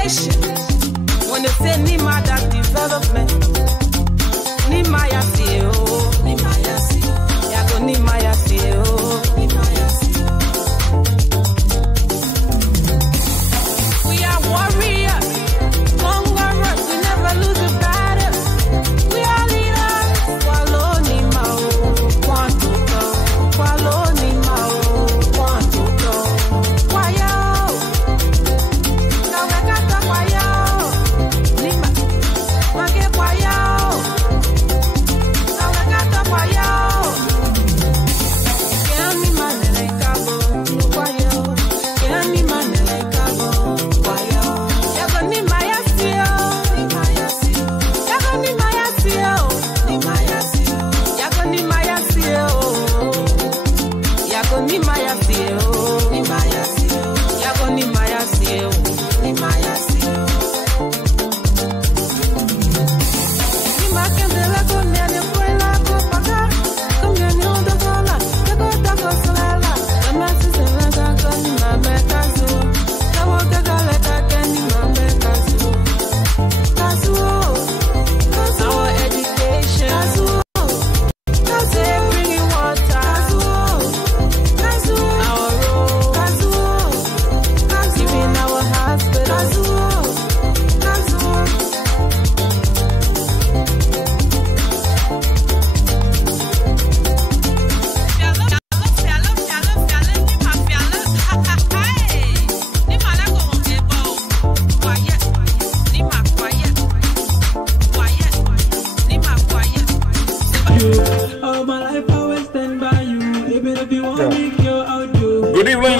education. When they say Nima, that's development. Nima ya CEO, Nima ya CEO, Yago Nima ya CEO, Nima ya CEO. We are warriors, conquerors, we never lose a battle. We are leaders, follow Nima, want to go, follow Nima, want to go. Wayo, kawekata wayo, Nima, wage wayo.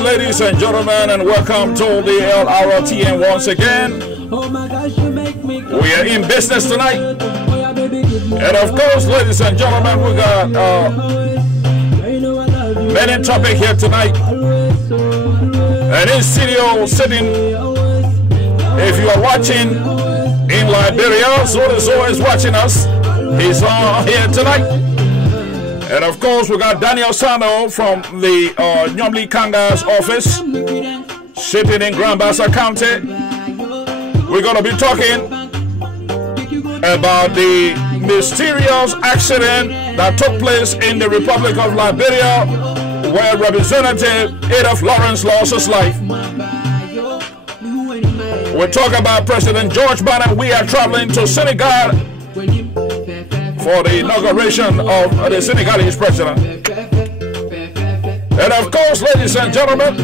Ladies and gentlemen, and welcome to the Lrtn once again. We are in business tonight, and of course, ladies and gentlemen, we got many topics here tonight. And in studio sitting, if you are watching in Liberia, so is watching us. He's here tonight. And of course, we got Daniel Sano from the Nyomli Kanga's office, sitting in Grand Bassa County. We're going to be talking about the mysterious accident that took place in the Republic of Liberia, where Representative Adolph Lawrence lost his life. We'll talk about President George Biden. We are traveling to Senegal for the inauguration of the Senegalese president. And of course, ladies and gentlemen,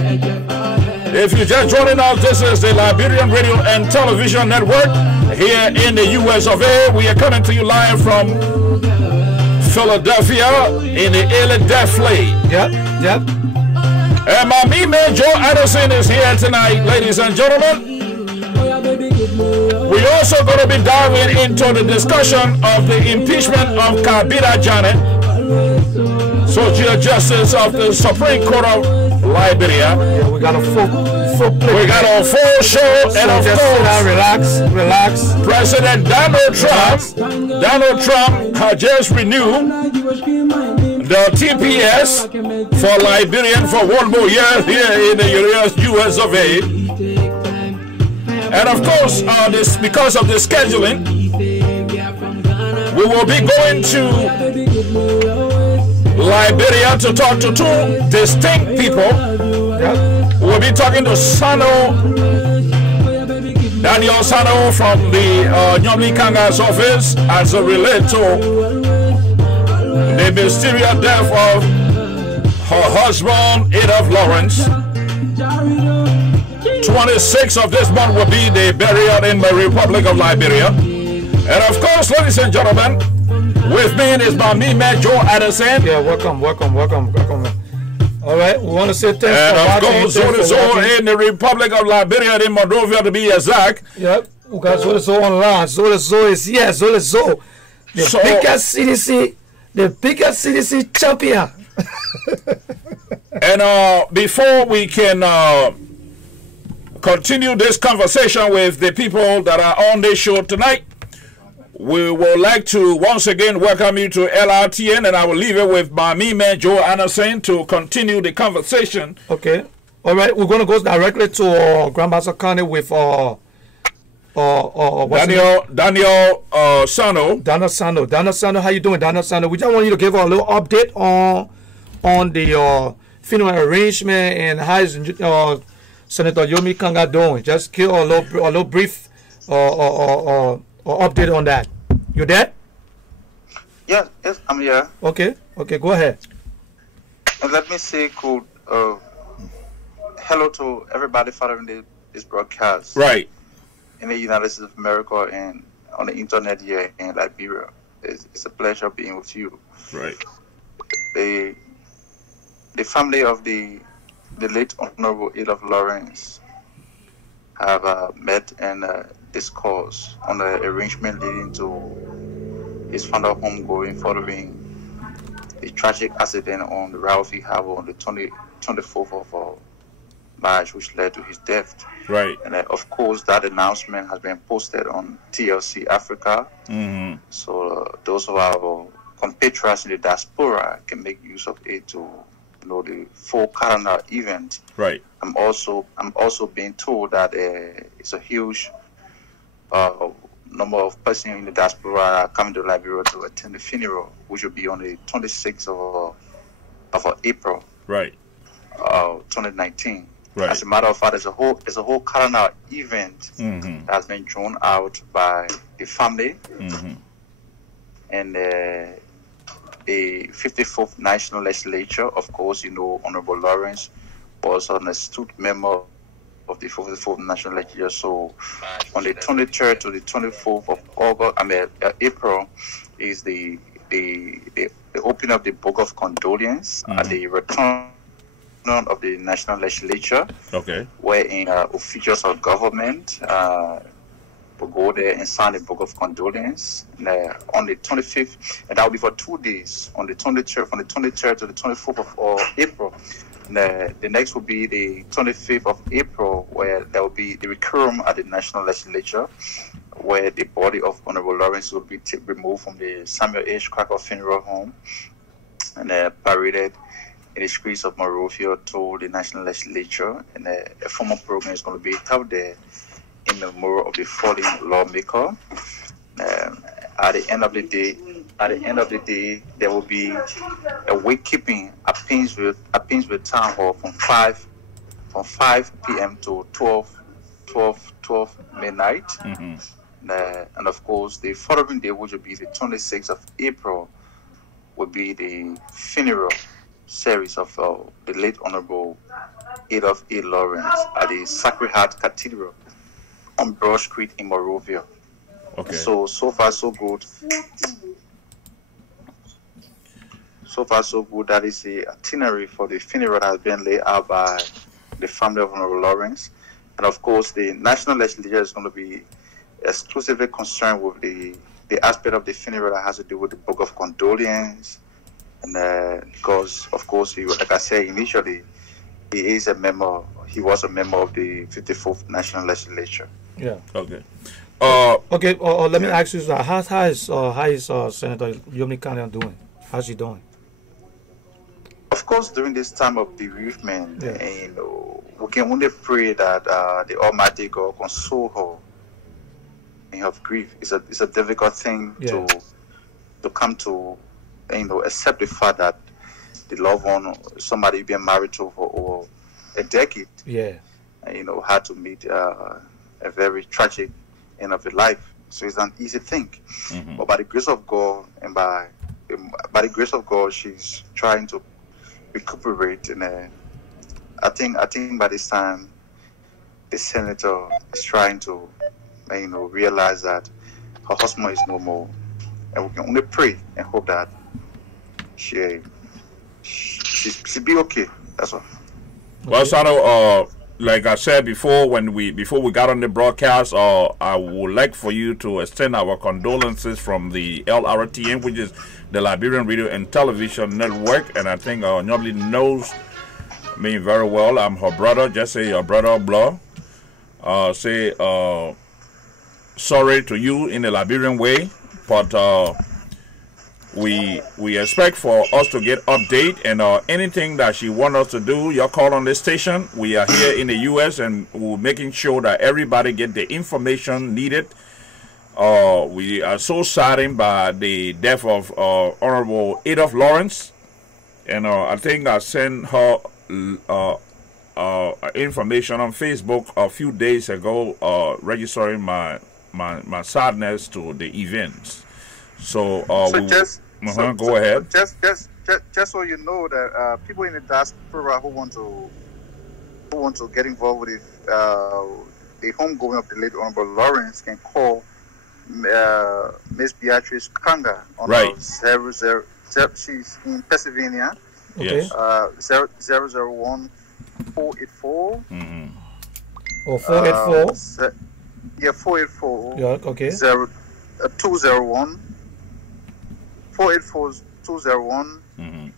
if you're just joining us, this is the Liberian Radio and Television Network here in the US of A. We are coming to you live from Philadelphia in the Philadelphia. Yep. And my man Joe Addison is here tonight, ladies and gentlemen. We're also going to be diving into the discussion of the impeachment of Kabila Janet, Social Justice of the Supreme Court of Liberia. Yeah, we got a full play. We got a full show, so and of course, relax. President Donald Trump has just renewed the TPS for Liberian for 1 more year here in the US of A. And of course, this because of the scheduling, we will be going to Liberia to talk to two distinct people. We'll be talking to Daniel Sano from the Nyomli Kanga's office as it relates to the mysterious death of her husband, Adolph Lawrence. 26th of this month will be the burial in the Republic of Liberia. And of course, ladies and gentlemen, with me is my man Joe Addison. Yeah, welcome. All right, we want to say thanks and for watching. And of course, so in the Republic of Liberia, in Monrovia to be exact. Yep, we got so online. So is here. The biggest CDC champion. And before we can continue this conversation with the people that are on this show tonight, we would like to once again welcome you to Lrtn, and I will leave it with my man Joe Anderson to continue the conversation. Okay. All right. We're going to go directly to Grand Bassa County with what's Daniel Sano. Daniel Sano, how you doing, Daniel Sano? We just want you to give a little update on the funeral arrangement and how is Senator Yomi Kanga doing. Just give a little brief update on that. You there? Yes, I'm here. Okay, go ahead. And let me say good hello to everybody following this broadcast. Right. In the United States of America and on the internet here in Liberia. It's a pleasure being with you. Right. The family of the late Honorable Adolf Lawrence have met and discussed on the arrangement leading to his final homegoing following the tragic accident on the Ralphie Harbour on the 24th of March, which led to his death. Right. And of course, that announcement has been posted on TLC Africa. Mm-hmm. So those of our compatriots in the diaspora can make use of it to know the full calendar event. Right. I'm also being told that it's a huge number of persons in the diaspora coming to Liberia to attend the funeral, which will be on the 26th of April. Right. 2019. Right. As a matter of fact, it's a whole calendar event Mm-hmm. that has been drawn out by the family Mm-hmm. and the 54th National Legislature. Of course, you know, Honorable Lawrence was an astute member of the 54th National Legislature. So, on the 23rd to the 24th of April, is the opening of the Book of Condolence at the return of the National Legislature. Okay. Wherein officials of government will go there and sign the Book of Condolence on the 25th, and that will be for 2 days, on the 23rd, from the 23rd to the 24th of April. And, the next will be the 25th of April, where there will be the requiem at the National Legislature, where the body of Honorable Lawrence will be removed from the Samuel H. Cracker Funeral Home and paraded in the streets of Monrovia to the National Legislature, and a formal program is going to be held there in memory of the fallen lawmaker. At the end of the day, there will be a wakekeeping at Painesville Town Hall from 5 p.m. to 12 midnight. Mm-hmm. And of course, the following day, which will be the 26th of April, will be the funeral series of the late Honorable Adolf A. Lawrence at the Sacred Heart Cathedral on Broad Street in Monrovia. Okay. So far so good. So far so good. That is the itinerary for the funeral that has been laid out by the family of Honorable Lawrence. And of course, the National Legislature is going to be exclusively concerned with the aspect of the funeral that has to do with the Book of Condolence. And because, of course, like I said initially, he was a member of the 54th National Legislature. Yeah. Okay. Let me ask you, how is Senator Yomi Kanga doing? How's she doing? Of course, during this time of bereavement, we can only pray that the Almighty God console her in her grief. It's a difficult thing to come to, accept the fact that the loved one, somebody you've been married to for over a decade, had to meet a very tragic end of the life. So it's an easy thing. Mm-hmm. But by the grace of God and by the grace of God, she's trying to recuperate. And I think by this time, the senator is trying to, realize that her husband is no more, and we can only pray and hope that she be okay. That's all. Well, Sano, like I said before, before we got on the broadcast, I would like for you to extend our condolences from the Lrtn, which is the Liberian Radio and Television Network, and I think Nobly knows me very well. I'm her brother. Just say your brother, Blah. Say sorry to you in the Liberian way, but we expect for us to get update and anything that she want us to do. Your call on this station. We are here in the U.S. and we're making sure that everybody get the information needed. We are so saddened by the death of Honorable Adolph Lawrence, and I think I sent her information on Facebook a few days ago, registering my sadness to the events. So, go ahead. Just so you know that people in the diaspora who want to get involved with the homegoing of the late Honorable Lawrence can call Miss Beatrice Kanga on right. 00. She's in Pennsylvania. Yes. 001 484. Mm-hmm. Oh, 484. Yeah, 484. Yeah. Okay. 201. 484 201. Mm-hmm.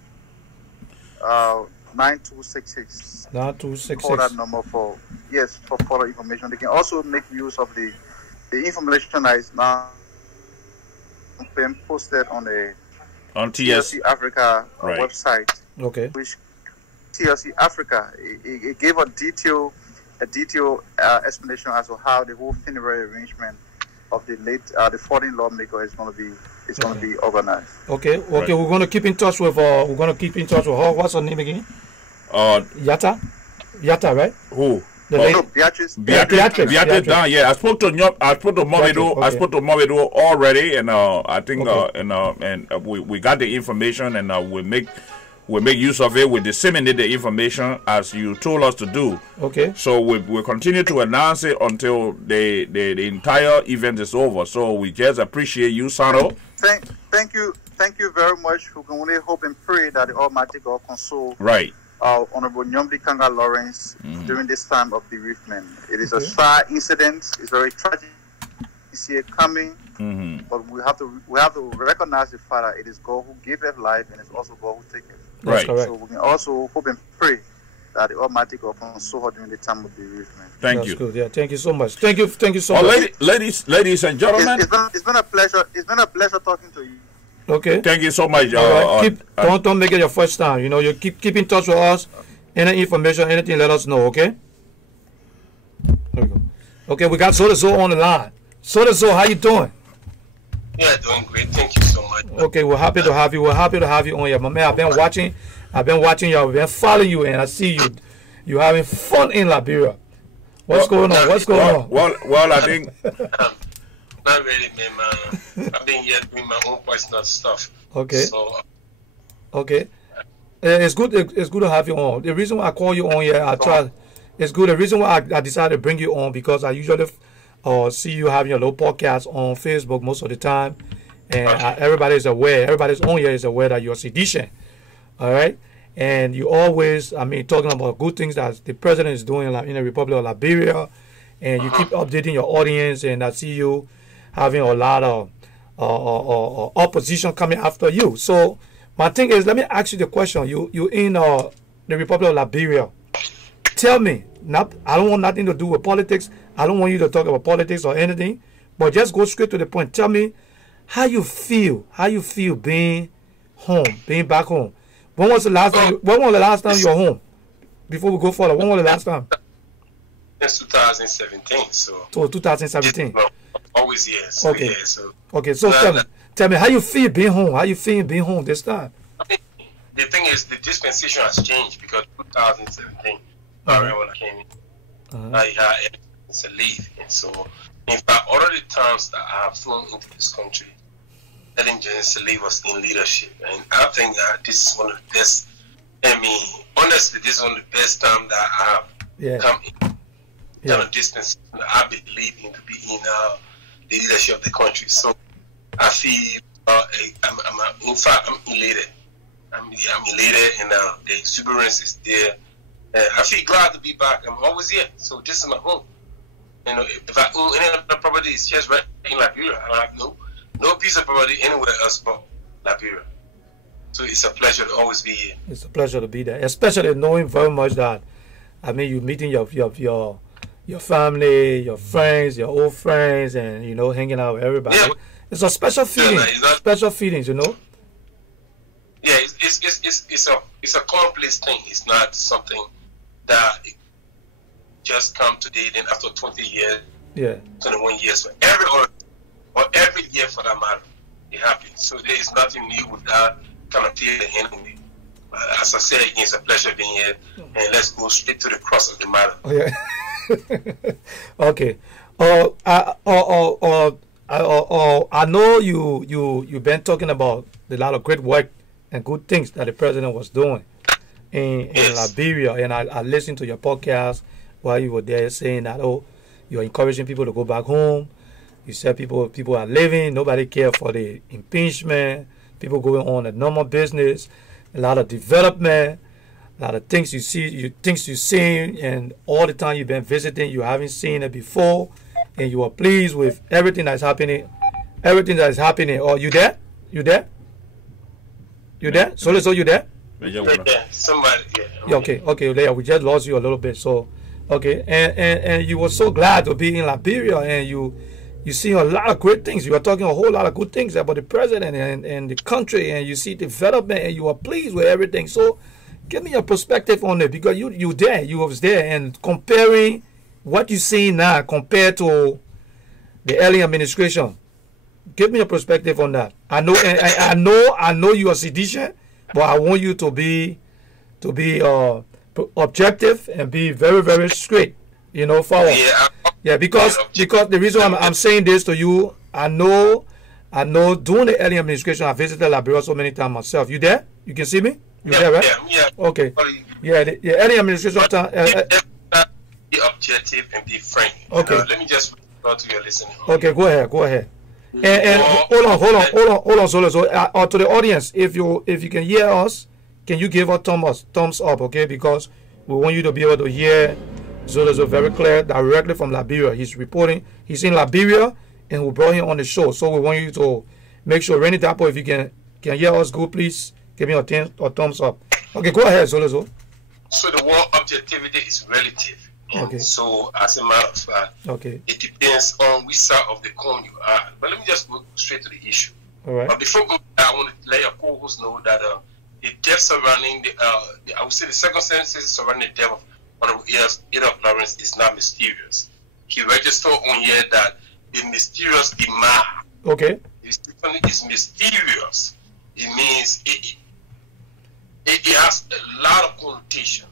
9266. 9266. Call that number for further information. They can also make use of the information that is now being posted on the TLC Africa website. Okay. Which TLC Africa it gave a detailed explanation as to how the whole funeral arrangement of the late the fallen lawmaker is going to be organized. Okay. Right. We're going to keep in touch with her. What's her name again? Yatta, right? Who? Beatrice. Yeah, I spoke to Momedo. Okay. I spoke to Momedo already, and I think we got the information, and we make use of it. We disseminate the information as you told us to do. Okay. So we continue to announce it until the entire event is over. So we just appreciate you, Sano. Thank you very much. We can only hope and pray that the Almighty God console. Right. Honorable Nyomdi Kanga Lawrence during this time of bereavement. It is a sad incident. It's very tragic to see it coming. But we have to recognize the fact that it is God who gave it life, and it's also God who takes it. Right. So we can also hope and pray that the Almighty God console her during the time of bereavement. Thank you. Good. Yeah. Thank you so much. Thank you so much. Ladies and gentlemen, it's been a pleasure. It's been a pleasure talking to you. Okay. Thank you so much. Right. Don't make it your first time. You know, you keep in touch with us. Any information, anything, let us know. Okay. There we go. Okay, we got Soda on the line. Soda, how you doing? Yeah, doing great. Thank you so much. Okay, we're happy to have you. We're happy to have you on here, my man. I've been watching you. I've been following you, and I see you having fun in Liberia. What's going on? Well, I think. Not really, man. I've been here doing my own personal stuff. Okay. So, okay. It's good. It's good to have you on. The reason why I call you on here, it's good. The reason why I decided to bring you on because I usually see you having your little podcast on Facebook most of the time, and everybody's on here is aware that you're a seditious. All right. And you always, talking about good things that the president is doing in the Republic of Liberia, and you keep updating your audience, and I see you having a lot of opposition coming after you. So my thing is, let me ask you the question. You in the Republic of Liberia. Tell me, I don't want nothing to do with politics. I don't want you to talk about politics or anything, but just go straight to the point. Tell me how you feel being back home. When was the last time you were home? Before we go further, when was the last time? It's 2017. So 2017. Always yes. Okay. Yeah, so. Okay. So tell me how you feel being home. How you feel being home this time? The thing is, the dispensation has changed because 2017, when I came in, I had to leave, and so in fact, all of the times that I have flown into this country, Lrtn just leave us in leadership, and I think that this is one of the best. Honestly, this is one of the best times that I have come in. Dispensation, I believe in to be in the leadership of the country. So I feel in fact I'm elated. I'm elated, and the exuberance is there. I feel glad to be back. I'm always here. So this is my home. You know, if I own any other property, it's just right in Liberia. I have no piece of property anywhere else but Liberia. So it's a pleasure to always be here. It's a pleasure to be there, especially knowing very much that you're meeting your family, your friends, your old friends, and hanging out with everybody. Yeah. It's a special feeling. Special feelings, Yeah, it's a commonplace thing. It's not something that just come today. Then after 20 years, 21 years, every year for that matter, it happens. So there is nothing new with that kind of feeling anyway. As I said, it's a pleasure being here, and let's go straight to the cross of the matter. Oh, yeah. Okay. I know you've been talking about a lot of great work and good things that the president was doing in Liberia, and I listened to your podcast while you were there, saying that you're encouraging people to go back home. You said people are living, nobody cares for the impeachment, people going on a normal business, a lot of development, a lot of things you see, things you've seen, and all the time you've been visiting, you haven't seen it before, and you are pleased with everything that's happening. Oh, you there? You there? You there? So you there? Yeah, somebody. Yeah. Okay. Leah, we just lost you a little bit. So, okay, and you were so glad to be in Liberia, and you see a lot of great things. You are talking a whole lot of good things about the president and the country, and you see development, and you are pleased with everything. So, give me your perspective on it, because you was there, and comparing what you see now compared to the early administration. Give me your perspective on that. I know you are seditious, but I want you to be objective and be very, very straight. Forward. Yeah, because the reason I'm saying this to you, I know during the early administration, I visited Liberia so many times myself. You there? You can see me? You there, right? Yeah. Okay. Yeah, the early administration time. Be objective and be frank. Okay. Let me just go to your listening. Okay, go ahead. And hold on, Solo. So, to the audience, if you can hear us, can you give a thumbs up, okay? Because we want you to be able to hear Zolo very clear, directly from Liberia. He's reporting. He's in Liberia, and we brought him on the show. So we want you to make sure, Rennie Dapo, if you can hear us, good, please give me a thumbs up. Okay, go ahead, Zolo. So the word objectivity is relative. Okay. So as a matter of fact, it depends on which side of the coin you are. But let me just go straight to the issue. All right. But before I want to let your co-host know that the death surrounding I would say the circumstances surrounding the death of Honorable Adolph Lawrence is not mysterious. He registered on here that the mysterious demand. Okay. Is mysterious. It means it has a lot of connotation.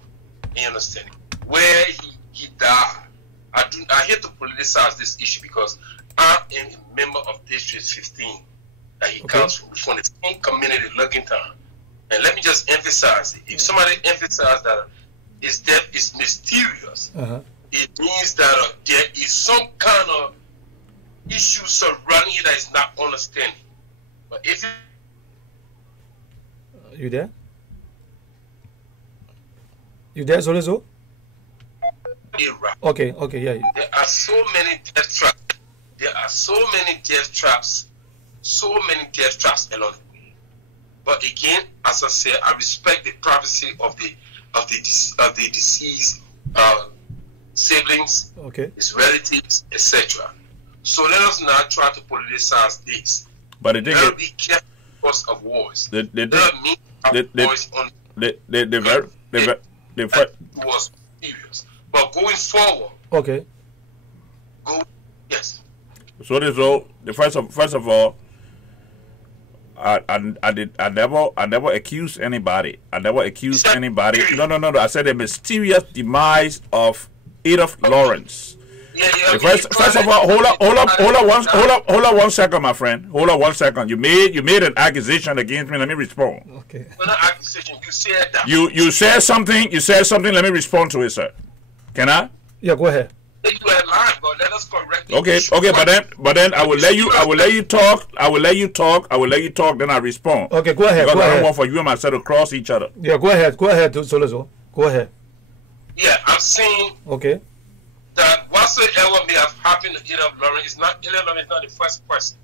You understand? Where he died. I hate to politicize this issue because I am a member of District 15 that he comes from the same community, Lrtn. And let me just emphasize it. If somebody emphasizes that his death is mysterious, it means that there is some kind of issue surrounding it that is not understanding. But if you there? You there, Zolizo? Okay, yeah. There are so many death traps. So many death traps along the way. But again, as I said, I respect the privacy of the deceased siblings, his relatives, etc. So let us not try to politicize this. But it will be careful because of wars. The was serious. But going forward, yes. So this all. First of all, I never accused anybody. No. I said the mysterious demise of Adolph Lawrence. First of all, hold on 1 second, my friend. Hold on 1 second. You made an accusation against me. Let me respond. Okay. Not accusation. You said that. You said something. Let me respond to it, sir. Can I? Yeah, go ahead. You are lying, but let us correct it. Okay, but then I will let you talk. Then I respond. Okay, go ahead. Because I don't want for you and myself to cross each other. Yeah, go ahead, Solozo. Go ahead. Yeah, I'm saying. Okay. That whatsoever may have happened to Adolph Lawrence is not the first person.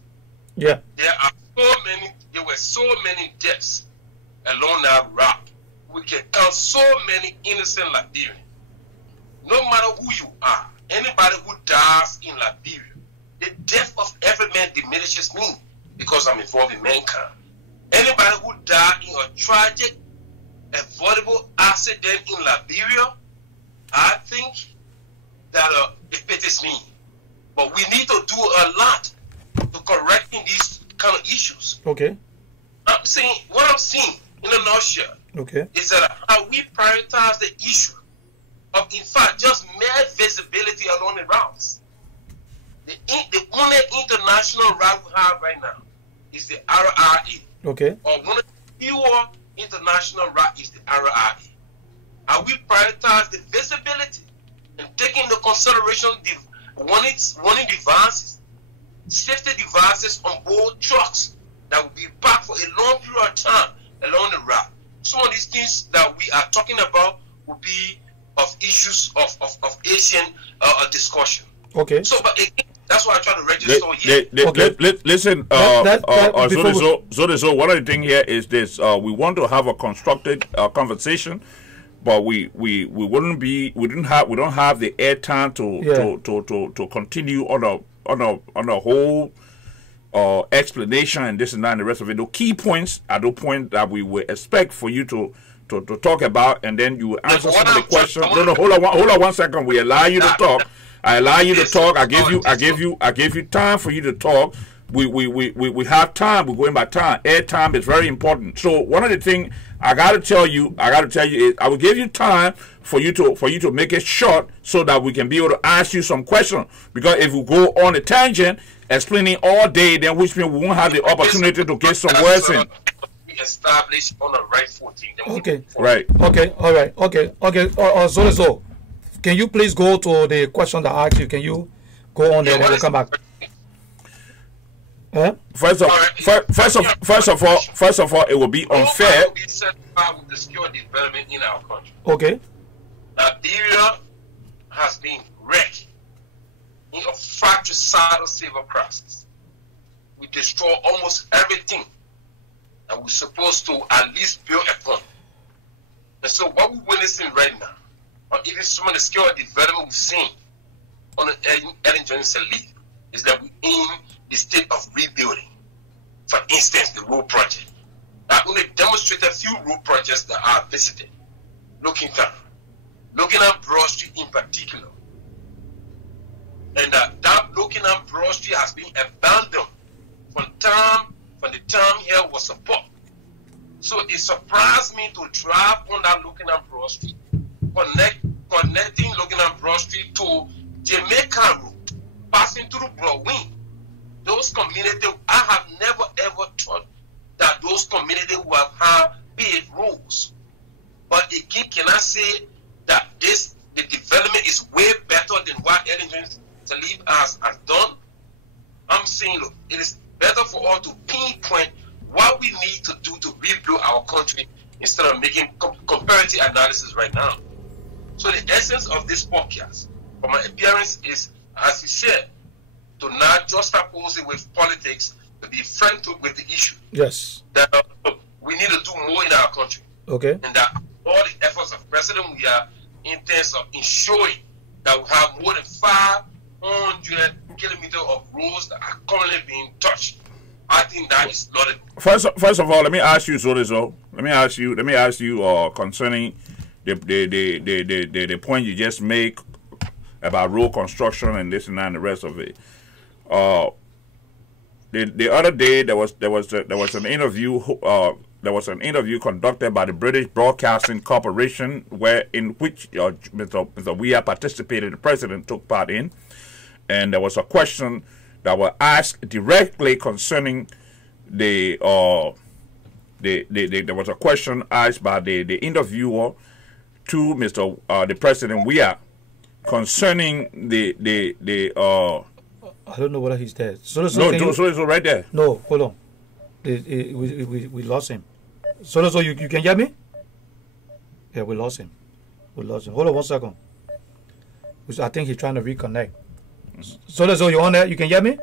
Yeah. There were so many deaths along that route. We can count so many innocent Liberians. No matter who you are, anybody who dies in Liberia, the death of every man diminishes me because I'm involved in mankind. Anybody who died in a tragic, avoidable accident in Liberia, I think that it pities me. But we need to do a lot to correcting these kind of issues. Okay. What I'm seeing in a nutshell is that how we prioritize the issue of, in fact, just mere visibility along the routes. The only international route we have right now is the RRE. Okay. Or one of the fewer international routes is the RRE. How we prioritize the visibility and taking into consideration the warning devices, safety devices on board trucks that will be back for a long period of time along the route. Some of these things that we are talking about will be of issues of Asian discussion. Okay. So, but again, that's why I try to register here. Listen, so one of the things here is this: we want to have a constructed conversation, but we don't have the airtime to continue on a whole explanation and this and that and the rest of it. The key points are the points that we would expect for you to talk about, and then you will answer some of the questions. No, hold on 1 second. We allow you to talk. I allow you to talk. I gave you time for you to talk. We have time. We're going by time. Air time is very important. So one of the things I gotta tell you is I will give you time for you to make it short so that we can be able to ask you some questions. Because if we go on a tangent explaining all day, then which means we won't have the opportunity to get some words in. Established on a right footing. Okay. Right. Okay. All right. Okay. So, can you please go to the question that I asked you? Can you go on there and we'll come back? First of all, it will be unfair. Be satisfied with the security development in our country. Okay. Liberia has been wrecked in a fratricidal civil crisis. We destroy almost everything that we're supposed to at least build upon. And so what we're witnessing right now, or even some of the security development we've seen on the Lrtn Johnson lead, is that we're in the state of rebuilding. For instance, the road project. I only demonstrated a few road projects that I visited. Looking at Broad Street in particular. And that looking at Broad Street has been abandoned from the time here was support. So it surprised me to drive on that looking at Broad Street, connecting looking at Broad Street to Jamaica Road, passing through Broadway. Those communities, I have never ever thought that those communities will have paved roads. But again, can I say that the development is way better than what Lrtn Johnson has done? I'm saying, look, it is better for us to pinpoint what we need to do to rebuild our country instead of making comparative analysis right now. So the essence of this podcast, for my appearance, is, as you said, to not just oppose it with politics, to be frank with the issue. Yes. That we need to do more in our country. Okay. And that all the efforts of President we are in terms of ensuring that we have more than 500 kilometers of roads that are currently being touched. I think that is not a... First of all, let me ask you, Zorezo. Let me ask you concerning the point you just made about road construction and this and that and the rest of it. The other day there was an interview conducted by the British Broadcasting Corporation, in which Mr. Weah participated. The president took part in, and there was a question that was asked directly concerning there was a question asked by the interviewer to the President Weah concerning I don't know whether he's there. So right there. No, hold on. We lost him. So you can hear me? Yeah, we lost him. Hold on 1 second. I think he's trying to reconnect. So you on there? You can hear me?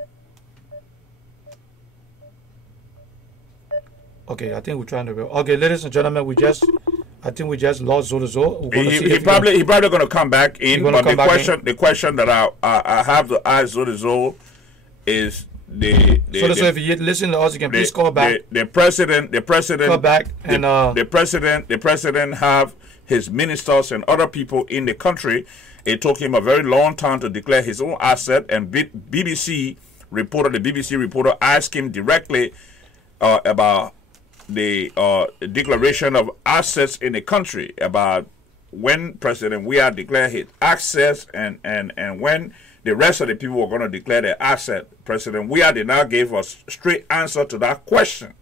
Okay, I think we're trying to. Okay, ladies and gentlemen, I think we just lost Zorezo. He probably going to come back in. But the question that I have to ask Zorezo is so if you listen to us, you can please call back. The president call back and the president have his ministers and other people in the country. It took him a very long time to declare his own asset, and the BBC reporter asked him directly about the declaration of assets in the country, about when President Weah declared his assets and when the rest of the people were going to declare their asset. President Weah did not give us straight answer to that question.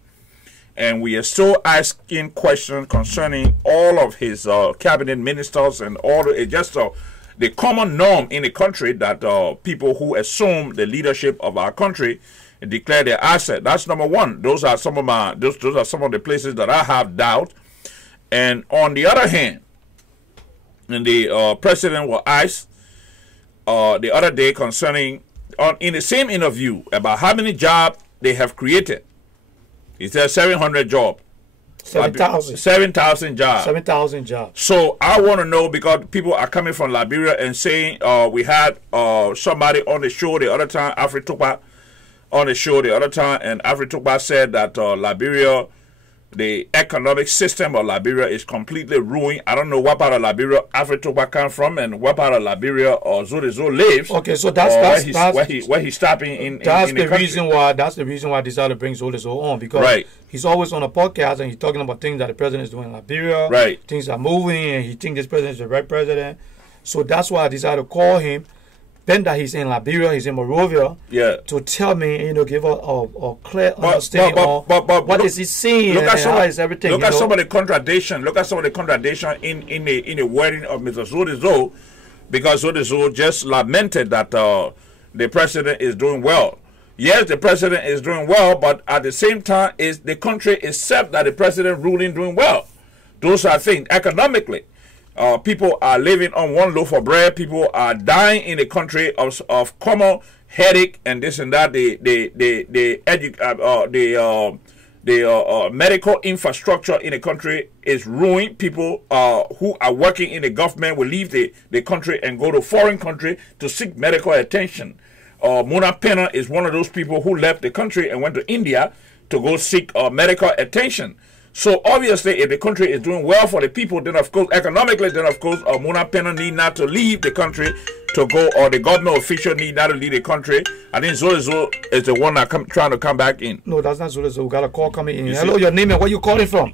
And we are still asking questions concerning all of his cabinet ministers and all the common norm in the country that people who assume the leadership of our country declare their asset. That's number one. Those are some of the places that I have doubt. And on the other hand, and the president was asked the other day concerning in the same interview about how many jobs they have created. He said 700 jobs. 7,000. 7,000 jobs. 7,000 jobs. So I want to know, because people are coming from Liberia and saying we had somebody on the show the other time, Afri-Tukpa, on the show the other time, and Afri-Tukpa said that Liberia, the economic system of Liberia is completely ruined. I don't know what part of Liberia Afri-Tukpa come from and what part of Liberia or Zorezo lives. Okay, so where he's stopping in. That's in the reason why. That's the reason why I decided to bring Zorezo on, because he's always on a podcast and he's talking about things that the president is doing in Liberia. Right. Things are moving and he thinks this president is the right president. So that's why I decided to call him. Then that he's in Liberia, he's in Monrovia, to tell me, give a clear understanding of what is he seeing and how is everything. Look at some of the contradiction. Look at some of the contradiction in the wording of Mr. Zorezo, because Zorezo just lamented that the president is doing well. Yes, the president is doing well, but at the same time, is the country except that the president ruling doing well. Those are things economically. People are living on one loaf of bread. People are dying in the country of common headache and this and that. The medical infrastructure in the country is ruined. People who are working in the government will leave the country and go to foreign country to seek medical attention. Mona Pena is one of those people who left the country and went to India to go seek medical attention. So obviously, if the country is doing well for the people, then of course, economically, then of course, Mona Pena need not to leave the country to go, or the government official need not to leave the country. I think Zorezo is the one that trying to come back in. No, that's not Zorezo. We got a call coming in. Hello, your name and where you calling from?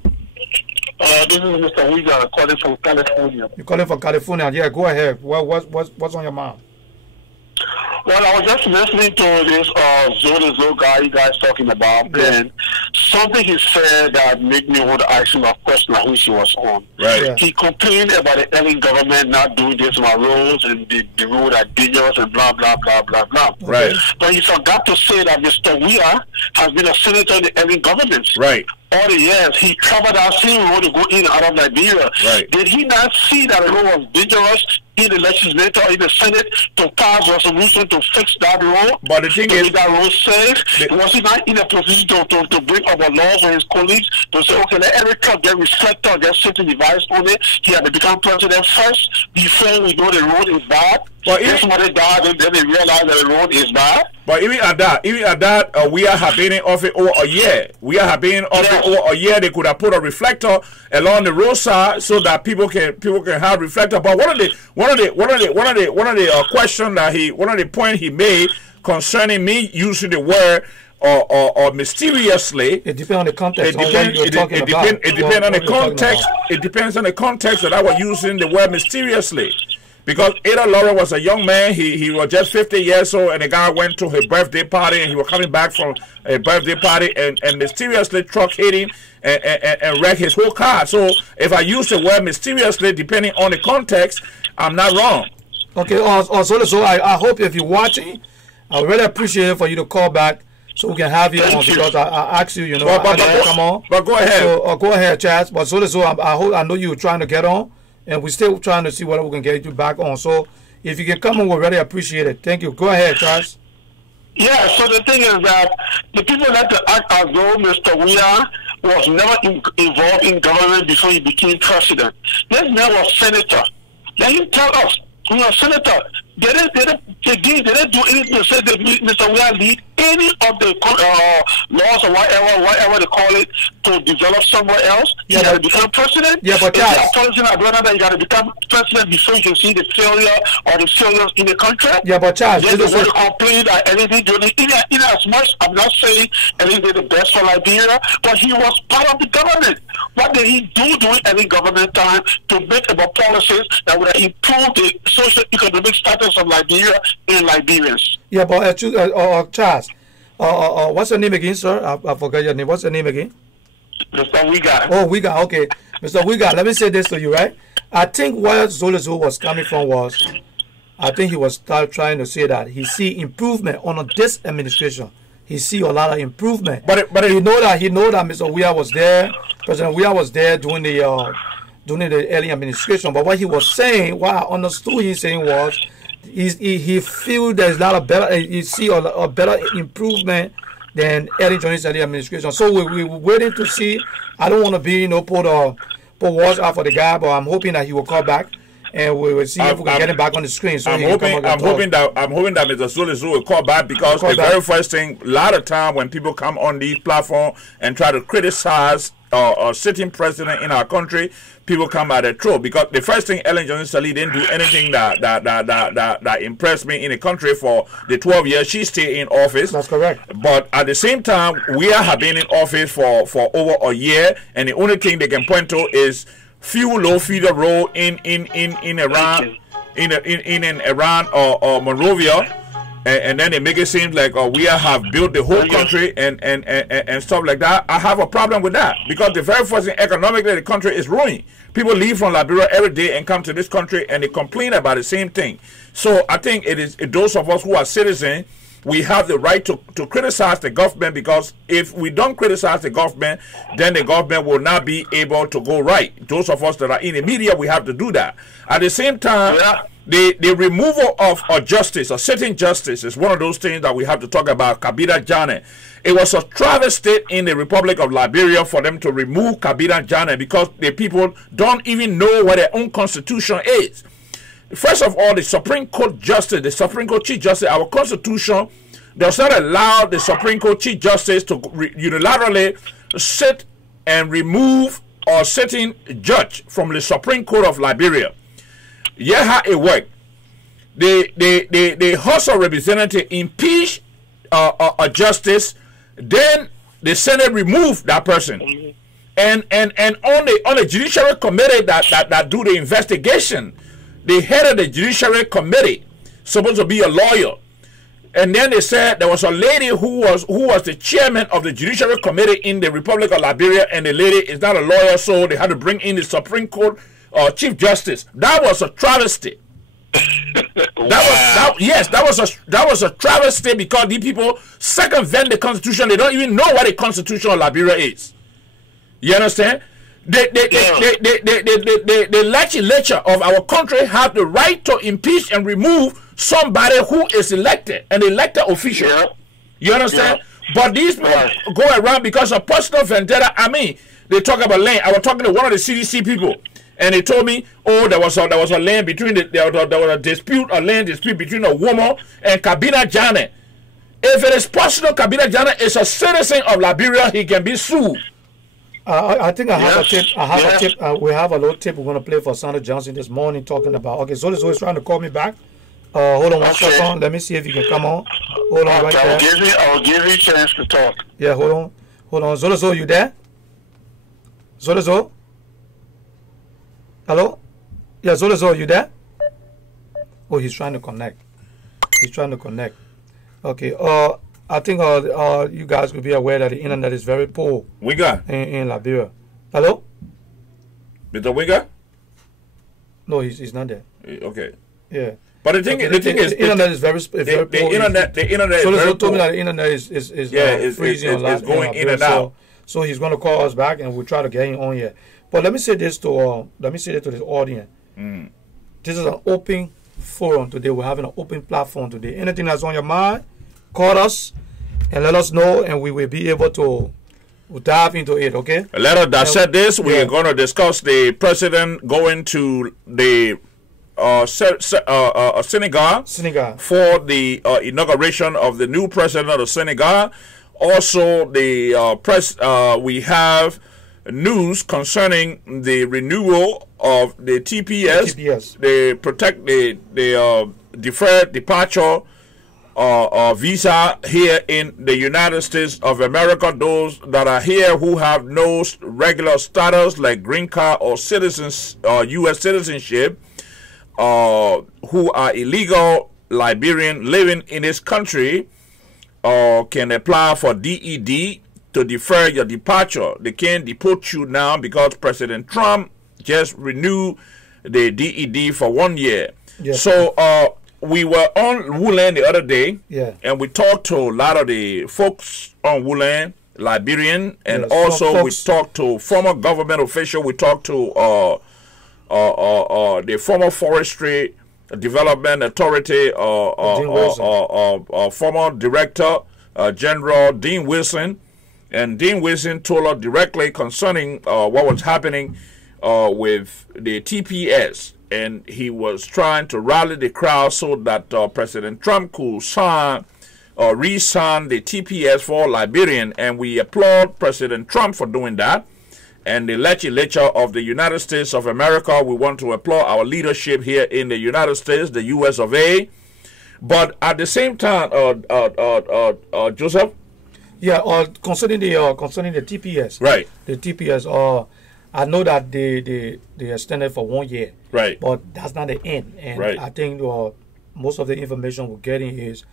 This is Mr. Wiga calling from California. You're calling from California? Yeah, go ahead. What's on your mind? Well, I was just listening to this Zorezo guy you guys talking about, and something he said that made me want to ask him a question which he was on. Right. Yeah. He complained about the Lrtn government not doing this on our roads, and the road are dangerous and blah, blah, blah, blah, blah. Right. But he forgot to say that Mr. Weah has been a senator in the Lrtn government. Right. All the years, he traveled that same road to go in and out of Liberia. Right. Did he not see that the road was dangerous in the legislature, in the Senate, to pass resolution to fix that road? But the thing is, make that road safe? Was he not in a position to bring up a law for his colleagues to say, okay, let every truck get reflector, get safety device on it? He had to become president first before we know the road is bad. But if somebody died, then they realize that the road is bad. But even at that, we have been in office over a year. We have been in office over a year. They could have put a reflector along the roadside so that people can have reflector. But one of the question that one of the point he made concerning me using the word or mysteriously. It depends on the context. It depends on the context. It depends on the context that I was using the word mysteriously. Because Ada Laura was a young man, he was just 50 years old, and the guy went to his birthday party, and he was coming back from a birthday party, and mysteriously truck hit him and wrecked his whole car. So if I use the word mysteriously, depending on the context, I'm not wrong. Okay, so I hope if you're watching, I really appreciate it for you to call back so we can have you on, because I asked you, come on. But go ahead. So, go ahead, Chaz. But so I know you were trying to get on. And we're still trying to see whether we can get you back on. So if you can come on, we'll really appreciate it. Thank you. Go ahead, Charles. Yeah, so the thing is that the people like to act as though Mr. Weah was never involved in government before he became president. This man was senator. Let him tell us, he was senator. They didn't do anything to say that Mr. Weah lead any of the laws or whatever they call it to develop somewhere else. Yeah, You got to become president. Yeah, but If Charles, you're president of Ghana, you got to become president before you can see the failure or the failures in the country. yeah, but Charles, Then this they is want to complain that anything doing in as much. I'm not saying anything did the best for Liberia, but he was part of the government. What did he do during any government time to make about policies that would improve the socio-economic status of Liberia and Liberians? yeah, but Charles, what's your name again, sir? I forgot your name. What's your name again? Mr. Wiga. Oh, Wiga. Okay, Mr. Wiga. Let me say this to you, right? I think where Zolo was coming from was, I think he was trying to say that he see improvement on this administration. He see a lot of improvement. But he know that Mr. Weah was there. President Weah was there during the early administration. But what he was saying, what I understood he saying was, he feel there's a lot of better. He see a better improvement than early administration. So we're waiting to see. I don't want to be put words out for the guy, but I'm hoping that he will call back. And we will see if we can get him back on the screen. So I'm hoping that Mr. Solis will call back, because the very first thing, a lot of time when people come on these platforms and try to criticize a sitting president in our country, people come at their throat. Because the first thing, Ellen Johnson Sirleaf didn't do anything that impressed me in the country for the 12 years she stayed in office. That's correct. But at the same time, we have been in office for over a year, and the only thing they can point to is few low feeder road in Iran, in Iran or Monrovia, and then they make it seem like we have built the whole country and stuff like that. I have a problem with that, because the very first thing, economically the country is ruined. People leave from Liberia every day and come to this country and they complain about the same thing. So I think it is those of us who are citizens, we have the right to criticize the government, because if we don't criticize the government, then the government will not be able to go right. Those of us that are in the media, we have to do that. At the same time, the removal of a justice, a sitting justice, is one of those things that we have to talk about. Kabila Janneh. It was a travesty in the Republic of Liberia for them to remove Kabila Janneh, because the people don't even know what their own constitution is. First of all, the Supreme Court Justice, the Supreme Court Chief Justice, our Constitution does not allow the Supreme Court Chief Justice to unilaterally sit and remove a sitting judge from the Supreme Court of Liberia. Yeah, how it worked. The House of Representatives impeach a justice, then the Senate removed that person. And on the Judiciary Committee that do the investigation, the head of the Judiciary Committee, supposed to be a lawyer, and then they said there was a lady who was the chairman of the Judiciary Committee in the Republic of Liberia, and the lady is not a lawyer, so they had to bring in the Supreme Court Chief Justice. That was a travesty. That was a travesty, because these people circumvent the Constitution. They don't even know what the Constitution of Liberia is. You understand? The legislature of our country have the right to impeach and remove somebody who is elected, an elected official. Yeah. You understand? Yeah. But these people go around because of personal vendetta. I mean, they talk about land. I was talking to one of the CDC people, and they told me, oh, there was a land between there was a land dispute between a woman and Kabila Janneh. If it is personal, Kabila Janneh is a citizen of Liberia. He can be sued. I think I have a tip. A tip. We have a little tip we're going to play for Sandra Johnson this morning, talking about. Okay, Zola is trying to call me back. Hold on one second. Let me see if you can come on. Hold on right there. I'll give you a chance to talk. Yeah, hold on. Zola, you there? Zola? Hello? Yeah, Zola, you there? Oh, he's trying to connect. Okay. I think you guys will be aware that the internet is very poor. Wiga in Liberia. Hello? Mr. Wiga? No, he's not there. Okay. Yeah. But the thing is, the internet is very poor. The internet is very told me that the internet is freezing it's going in and out. So he's going to call us back, and we'll try to get him on here. But let me say this to this audience. This is an open forum today. We're having an open platform today. Anything that's on your mind, call us and let us know, and we will be able to dive into it, okay? Let us dissect this. We are going to discuss the president going to the Senegal for the inauguration of the new president of Senegal. Also, the we have news concerning the renewal of the TPS. They protect the deferred departure visa here in the United States of America. Those that are here who have no regular status like green card or citizens U.S. citizenship, who are illegal Liberian living in this country, can apply for DED to defer your departure. They can't deport you now because President Trump just renewed the DED for 1 year. Yes. So we were on Lrtn the other day, and we talked to a lot of the folks on Lrtn, Liberian, and also we talked to former government official. We talked to the former Forestry Development Authority, former Director General Dean Wilson, and Dean Wilson told us directly concerning what was happening with the TPS, and he was trying to rally the crowd so that President Trump could re-sign the TPS for Liberian, and we applaud President Trump for doing that. And the legislature of the United States of America, we want to applaud our leadership here in the United States, the U.S. of A. But at the same time, Joseph? Yeah, concerning the TPS. Right. The TPS, I know that they extended for 1 year. Right. But that's not the end. And I think most of the information we're getting is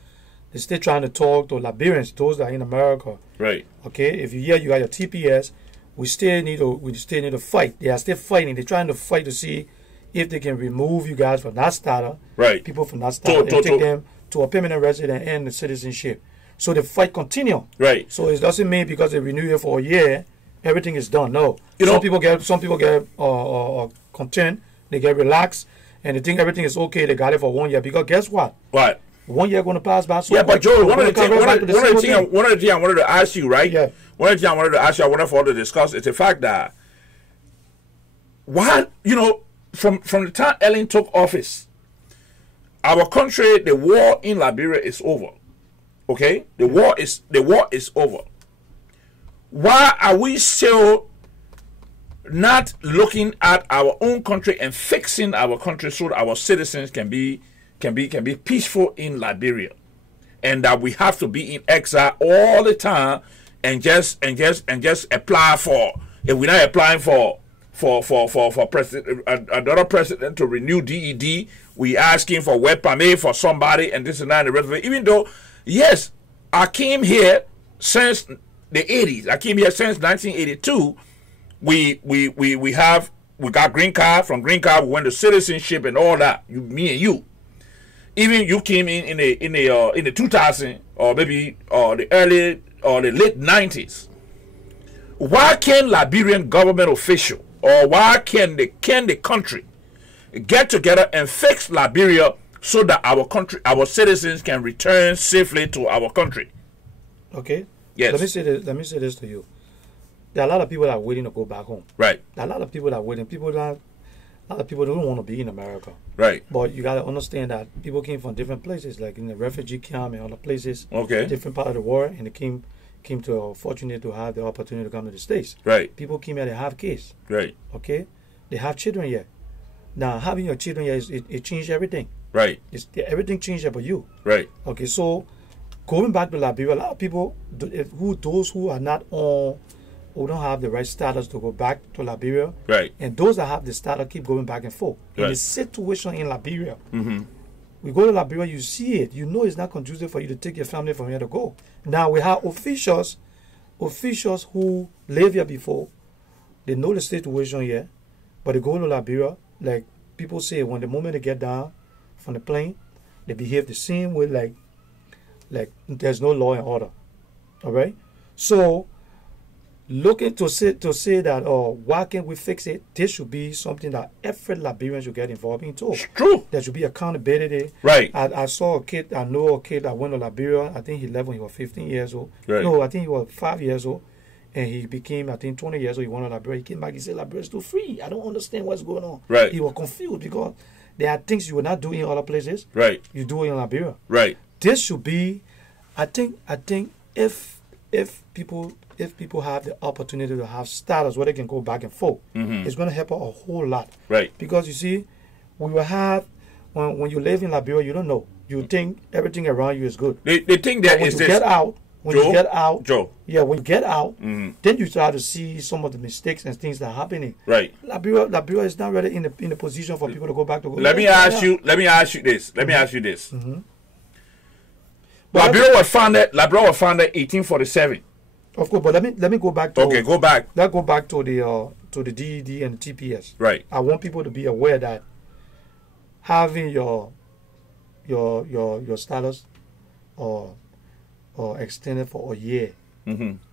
they're still trying to talk to Liberians, those that are in America. Right. Okay, if you got your TPS, we still need to fight. They are still fighting. They're trying to fight to see if they can remove you guys from that status, people from that status, and take them to a permanent resident and the citizenship. So the fight continue. Right. So it doesn't mean because they renew it for a year, everything is done. No. Some people get content. They get relaxed, and they think everything is okay. They got it for 1 year because guess what? What? 1 year going to pass by. So yeah, but Joe, one of the things I wanted to ask you, right? Yeah. One of the things I wanted to ask you, I wanted for us to discuss is the fact that why, from the time Lrtn took office, our country, the war in Liberia is over. Okay, the war is over. Why are we still not looking at our own country and fixing our country so that our citizens can be peaceful in Liberia, and that we have to be in exile all the time and just apply for, if we're not applying for president, another president to renew DED, we asking for work permit for somebody and this and that and the rest of it. Even though, yes, I came here since the 80s. I came here since 1982. We got green card. From green card we went to citizenship and all that. Me and you. Even you came in the 2000 or maybe the early or the late 90s. Why can't Liberian government official or why can the country get together and fix Liberia so that our citizens can return safely to our country? Okay. Yes. Let me say this to you. There are a lot of people that are waiting to go back home. Right. There are a lot of people that are waiting. A lot of people don't want to be in America. Right. But you got to understand that people came from different places, like in the refugee camp and other places. Okay. Different part of the world, and they came to fortunate to have the opportunity to come to the States. Right. People came here, they have kids. Right. Okay. They have children here. Now having your children here, it changed everything. Right. Everything changed for you. Right. Okay. So going back to Liberia, a lot of people those who are not on, who don't have the right status to go back to Liberia, right, and those that have the status keep going back and forth. Right. In the situation in Liberia, we go to Liberia, you see it, you know it's not conducive for you to take your family from here to go. Now we have officials who live here before, they know the situation here, but they go to Liberia, like people say, when the moment they get down from the plane, they behave the same way, like there's no law and order. All right, so looking to say that, why can't we fix it? This should be something that every Liberian should get involved in too. It's true. There should be accountability. Right. I saw a kid, I know a kid that went to Liberia. I think he left when he was 15 years old. Right. No, I think he was 5 years old. And he became, I think, 20 years old. He went to Liberia. He came back, he said, Liberia is too free. I don't understand what's going on. Right. He was confused because there are things you will not do in other places. Right. You do it in Liberia. Right. This should be, I think if people have the opportunity to have status where they can go back and forth, it's going to help a whole lot. Right. Because you see, we will have when you live in Liberia, you don't know. You think everything around you is good. They think that when is you this. get out, when Joe? you get out, Joe. Yeah, when you get out, then you start to see some of the mistakes and things that are happening. Right. Liberia is not really in the position for people to go back to. Let me ask you this. Liberia was founded 1847. Of course, but let me go back to. Okay, go back. Let's go back to the DED and the TPS. Right. I want people to be aware that having your status or extended for a year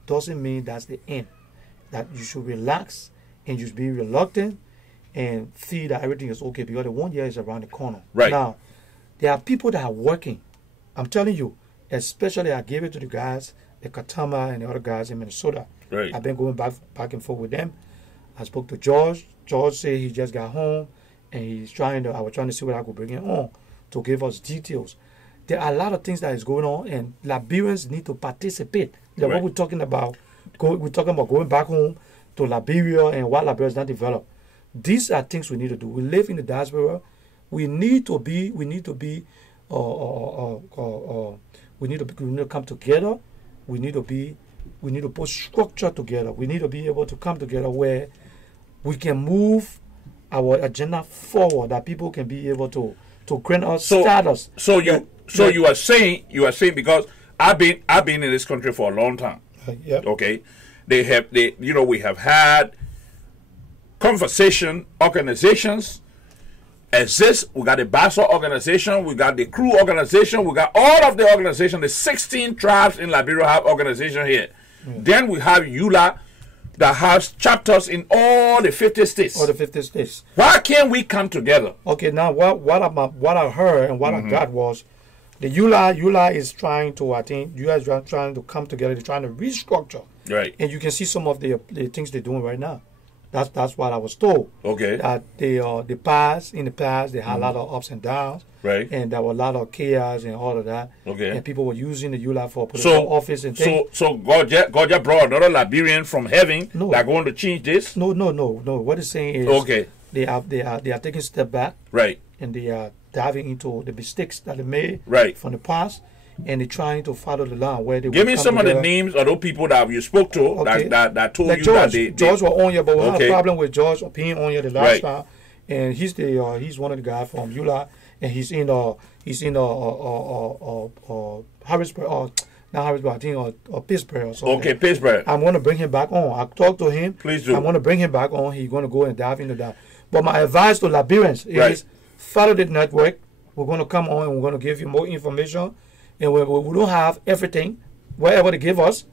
doesn't mean that's the end. That you should relax and you should be reluctant and feel that everything is okay because the 1 year is around the corner. Right. Now, there are people that are working. I'm telling you, especially I gave it to the guys, the Katama and the other guys in Minnesota. Right. I've been going back and forth with them. I spoke to George. George said he just got home and I was trying to see what I could bring him on to give us details. There are a lot of things that is going on and Liberians need to participate. Like what we're talking about, we're talking about going back home to Liberia and what Liberia is not developed. These are things we need to do. We live in the diaspora. We need to come together. We need to put structure together. We need to be able to come together where we can move our agenda forward, that people can be able to grant us status. You are saying because I've been in this country for a long time. Okay. We have had conversation organizations exist. We got the Basel organization, we got the Crew organization, we got all of the organization. The 16 tribes in Liberia have organization here. Then we have EULA that has chapters in all the 50 states. All the 50 states. Why can't we come together? Okay, now what I heard and what I got was the EULA is trying to, I think, you guys are trying to come together. They're trying to restructure. Right. And you can see some of the things they're doing right now. That's what I was told. Okay. That in the past they had a lot of ups and downs. Right. And there were a lot of chaos and all of that. Okay. And people were using the EULA for political office and things. So God just brought another Liberian from heaven that going to change this? No. What it's saying is they are taking a step back. Right. And they are diving into the mistakes that they made from the past, and they're trying to follow the line where they give me some of the names of those people that you spoke to that told like you George, that George was on here, but we had a problem with George being on here the last time, and he's one of the guys from EULA, and he's in Harrisburg, not Harrisburg, I think or Pittsburgh or something. Okay, Pittsburgh. I'm going to bring him back on. I talked to him. Please do. I'm going to bring him back on. He's going to go and dive into that. But my advice to Liberians is follow the network. We're going to come on and we're going to give you more information. And we don't have everything, whatever they give us,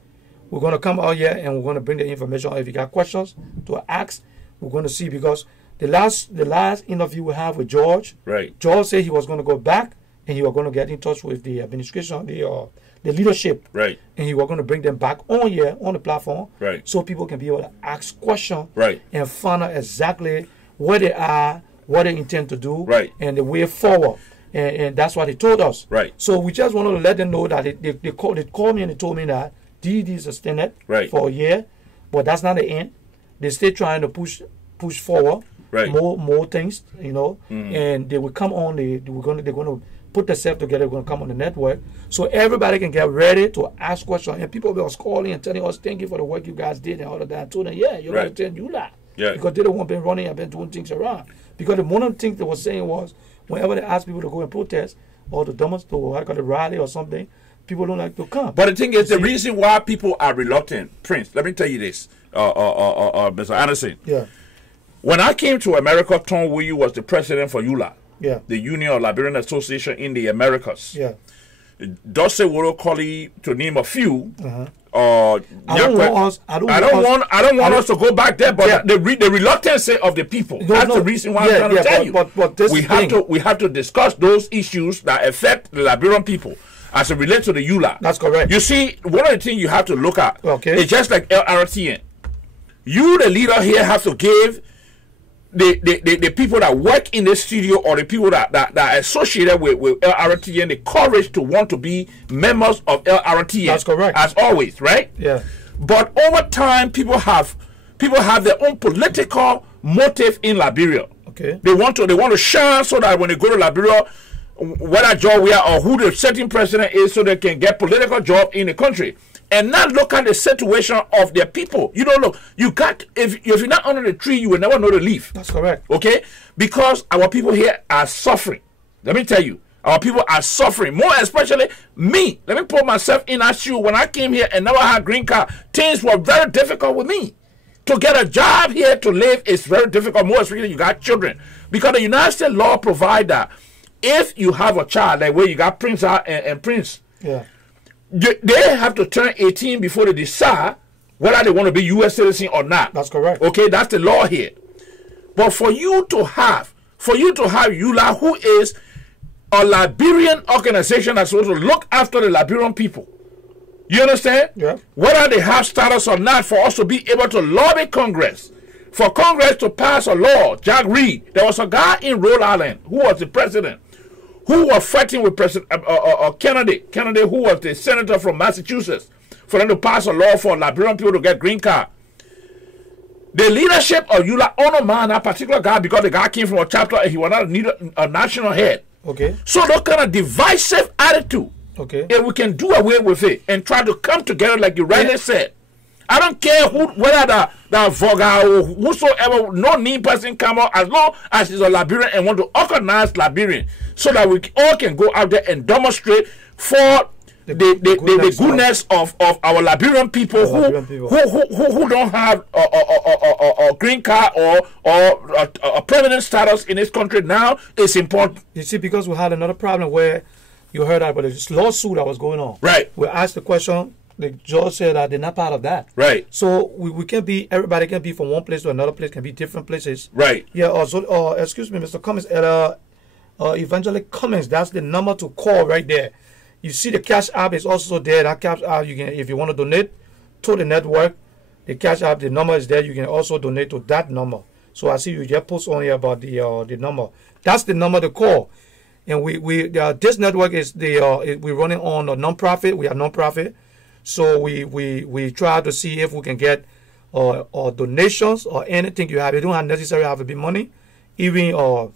we're going to come out here and we're going to bring the information. If you got questions to ask, we're going to see, because the last interview we have with George, George said he was going to go back and he was going to get in touch with the administration, the leadership, and he was going to bring them back on here on the platform, so people can be able to ask questions, and find out exactly where they are, what they intend to do, and the way forward. And that's what they told us. So we just want to let them know that they called me and they told me that DD is extended for a year, but that's not the end. They're still trying to push forward more things, and they will come on. They're going to put themselves together. They're going to come on the network, so everybody can get ready to ask questions. And people were calling and telling us, "Thank you for the work you guys did," and all of that. I told them, "Yeah, you're going to tell you that." Because they don't want to be running and been doing things around. Because the one of the things they were saying was, whenever they ask people to go and protest or to demonstrate or the rally or something, people don't like to come. But the thing is, the reason why people are reluctant, Prince, let me tell you this, Mr. Anderson. When I came to America, Tom Wuyu was the president for EULA, the Union of Liberian Association in the Americas. Dose Woro Koli, to name a few. I don't want us to go back there, but the reluctance of the people. That's the reason why I'm trying to tell you. But we have to discuss those issues that affect the Liberian people as it relates to the EULA. That's correct. You see, one of the things you have to look at is just like Lrtn. You, the leader here, have to give the people that work in the studio or the people that are associated with Lrtn the courage to want to be members of Lrtn. That's correct. As always, right? Yeah. But over time, people have their own political motive in Liberia. Okay. They want to shine so that when they go to Liberia, whether job we are or who the certain president is, so they can get political job in the country. And not look at the situation of their people. You don't look. You got if you're not under the tree, you will never know the leaf. That's correct. Okay, because our people here are suffering. Let me tell you, our people are suffering. More especially me. Let me put myself in that shoe. When I came here and never had green card, things were very difficult with me. To get a job here to live is very difficult. More especially you got children, because the United States law provides that if you have a child, like where you got Prince and Prince. Yeah. They have to turn 18 before they decide whether they want to be U.S. citizen or not. That's correct. Okay, that's the law here. But for you to have ULA, who is a Liberian organization that's supposed to look after the Liberian people, you understand? Yeah. Whether they have status or not, for us to be able to lobby Congress, for Congress to pass a law. Jack Reed, there was a guy in Rhode Island who was the president, who was fighting with President Kennedy, who was the senator from Massachusetts, for them to pass a law for Liberian people to get green card. The leadership of ULA honor man, that particular guy, because the guy came from a chapter and he was not a national head. Okay. So that kind of divisive attitude, okay, if we can do away with it and try to come together like you rightly said. I don't care whether the vulgar or whosoever, no new person come out, as long as he's a Liberian and want to organize Liberian, so that we all can go out there and demonstrate for the goodness of our Liberian people, who don't have a green card or a permanent status in this country now. It's important. You see, because we had another problem where you heard about this lawsuit that was going on. Right. We asked the question. The judge said that they're not part of that. Right. So we can't be, everybody can be from one place to another place, can be different places. Right. Yeah, excuse me, Mr. Cummins, Evangelic Cummins, that's the number to call right there. You see the Cash App is also there. That Cash App, you can, if you want to donate to the network, the Cash App, the number is there. You can also donate to that number. So I see you just post on here about the number. That's the number to call. And this network is we're running on a non-profit. We are non-profit. So we try to see if we can get or donations or anything you have. You don't have necessarily have to be money, even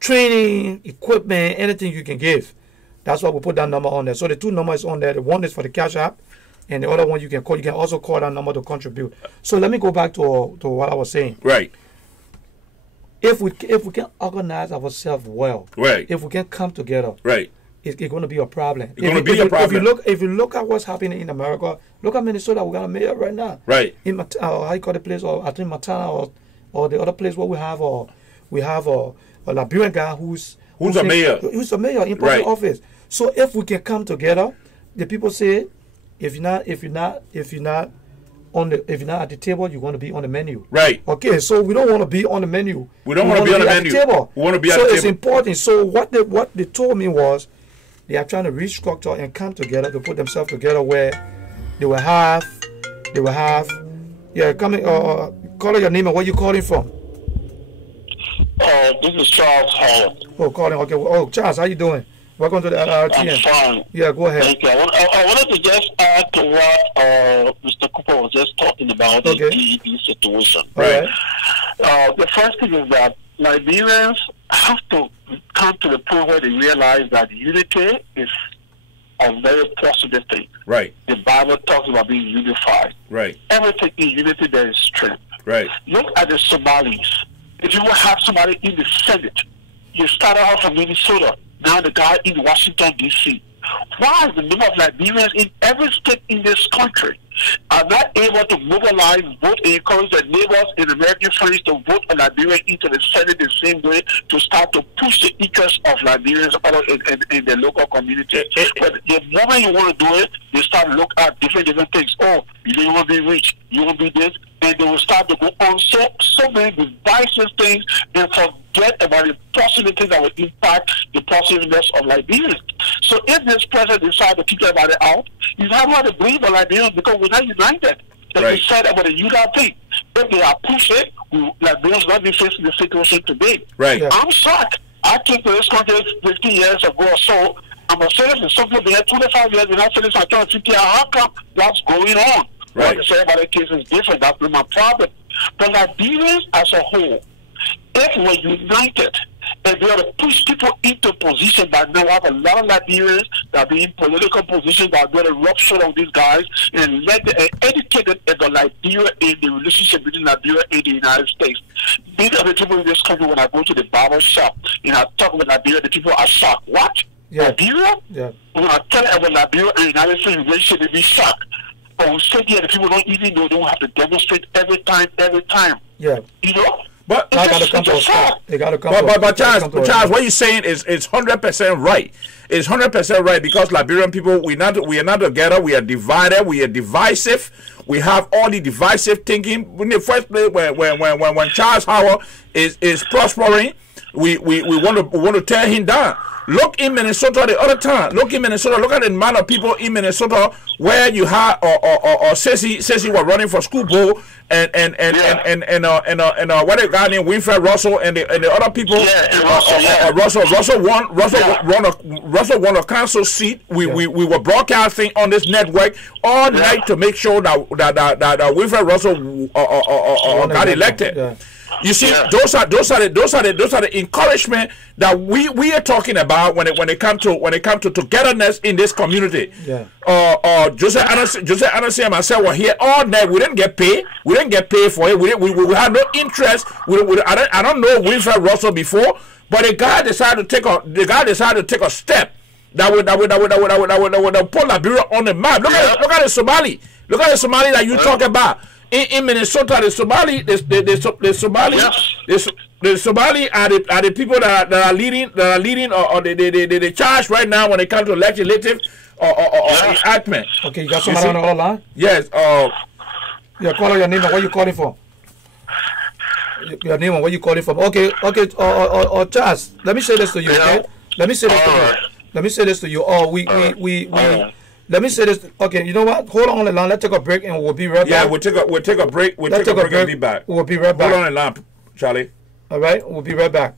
training, equipment, anything you can give. That's why we put that number on there. So the two numbers on there. The one is for the Cash App, and the other one you can call. You can also call that number to contribute. So let me go back to what I was saying. Right. If we can organize ourselves well, right. If we can come together, right. It's going to be a problem. It's going to be a problem. If you look at what's happening in America, look at Minnesota. We got a mayor right now. Right. In how you call the place, or I think Montana, or the other place where we have a Liberian guy who's a mayor. Who's a mayor in public office. So if we can come together, the people say, if you're not at the table, you want to be on the menu. Right. Okay, so we don't want to be on the menu. We don't want to be on the menu. Table. We want to be at the table. So it's important. So what they told me was they are trying to restructure and come together to put themselves together where they will have coming call your name and where you calling from. This is Charles Howard. Oh, calling. Okay. Oh, Charles, how you doing? Welcome to the Lrtn. I'm fine. Yeah, go ahead. Thank you. I wanted to just add to what Mr. Cooper was just talking about the DEB situation. Right. The first thing is that Liberians have to come to the point where they realize that unity is a very positive thing. Right. The Bible talks about being unified. Right. Everything in unity there is strength. Right. Look at the Somalis. If you will have somebody in the Senate, you started out from Minnesota, now the guy in Washington, D.C. Why is the number of Liberians in every state in this country are not able to mobilize, vote, and encourage their neighbors and American friends to vote a Liberian into the Senate the same way to start to push the interests of Liberians in the local community? But the moment you want to do it, they start to look at different things. Oh, you don't want to be rich, you want to be this, and they will start to go on so many divisive things and forget about the positive things that will impact the positiveness of Liberians. So if this president decides to kick everybody out, you have to believe the Liberians because we're not united. Like you said about the Utah thing. If they are pushing, Liberians not be facing the situation today. Right. Yeah. I'm shocked. I came to this country 50 years ago or so. I'm a citizen. Some people been here 25 years, and I said this, I can't see how come that's going on. Right. What they say about the case is different. That's been my problem. But Liberians as a whole, if we're united, and they are to push people into position that now have a lot of Liberians that be in political positions that are going to rupture of these guys and let them educate them about Liberia and the relationship between Liberia and the United States. These are the people in this country, when I go to the barber shop and I talk about Liberia, the people are shocked. What? Yeah. Liberia? Yeah. When I tell them about Liberia and the United States relationship, they be shocked. But we sit here, the people don't even know, they don't have to demonstrate every time. Yeah. You know? But I gotta come to a stop. They gotta come. But Charles, what you're saying is 100% right. It's 100% right, because Liberian people, we are not together. We are divided. We are divisive. We have all the divisive thinking. In the first place, when Charles Howard is prospering, we want to tear him down. Look in Minnesota the other time. Look in Minnesota. Look at the amount of people in Minnesota where you had or Ceci was running for school board and what a guy named Winfred Russell and the other people. Russell won a council seat. We were broadcasting on this network all night to make sure that Winfred Russell got elected. Yeah. You see, those are the encouragement that we are talking about when it comes to togetherness in this community. Yeah. Joseph Anderson and myself were here all night. We didn't get paid. We didn't get paid for it. We had no interest. I don't know Winfred Russell before, but the guy decided to take a step that would put Liberia on the map. Look at the Somali. Look at the Somali that you talk about. In Minnesota, the Somali are the people that are leading or the charge right now when it comes to legislative or enactment. Okay, you got somebody on the other line? Yes. Yeah, call your name and where you calling from. Your name and where you calling from. Okay. Charles, let me say this to you. Okay. Let me say this to you. Let me say this. Okay, you know what? Hold on the line. Let's take a break and we'll be right back. Yeah, we'll take a break. We'll take a break and be back. We'll be right back. Hold on the line, Charlie. All right, we'll be right back.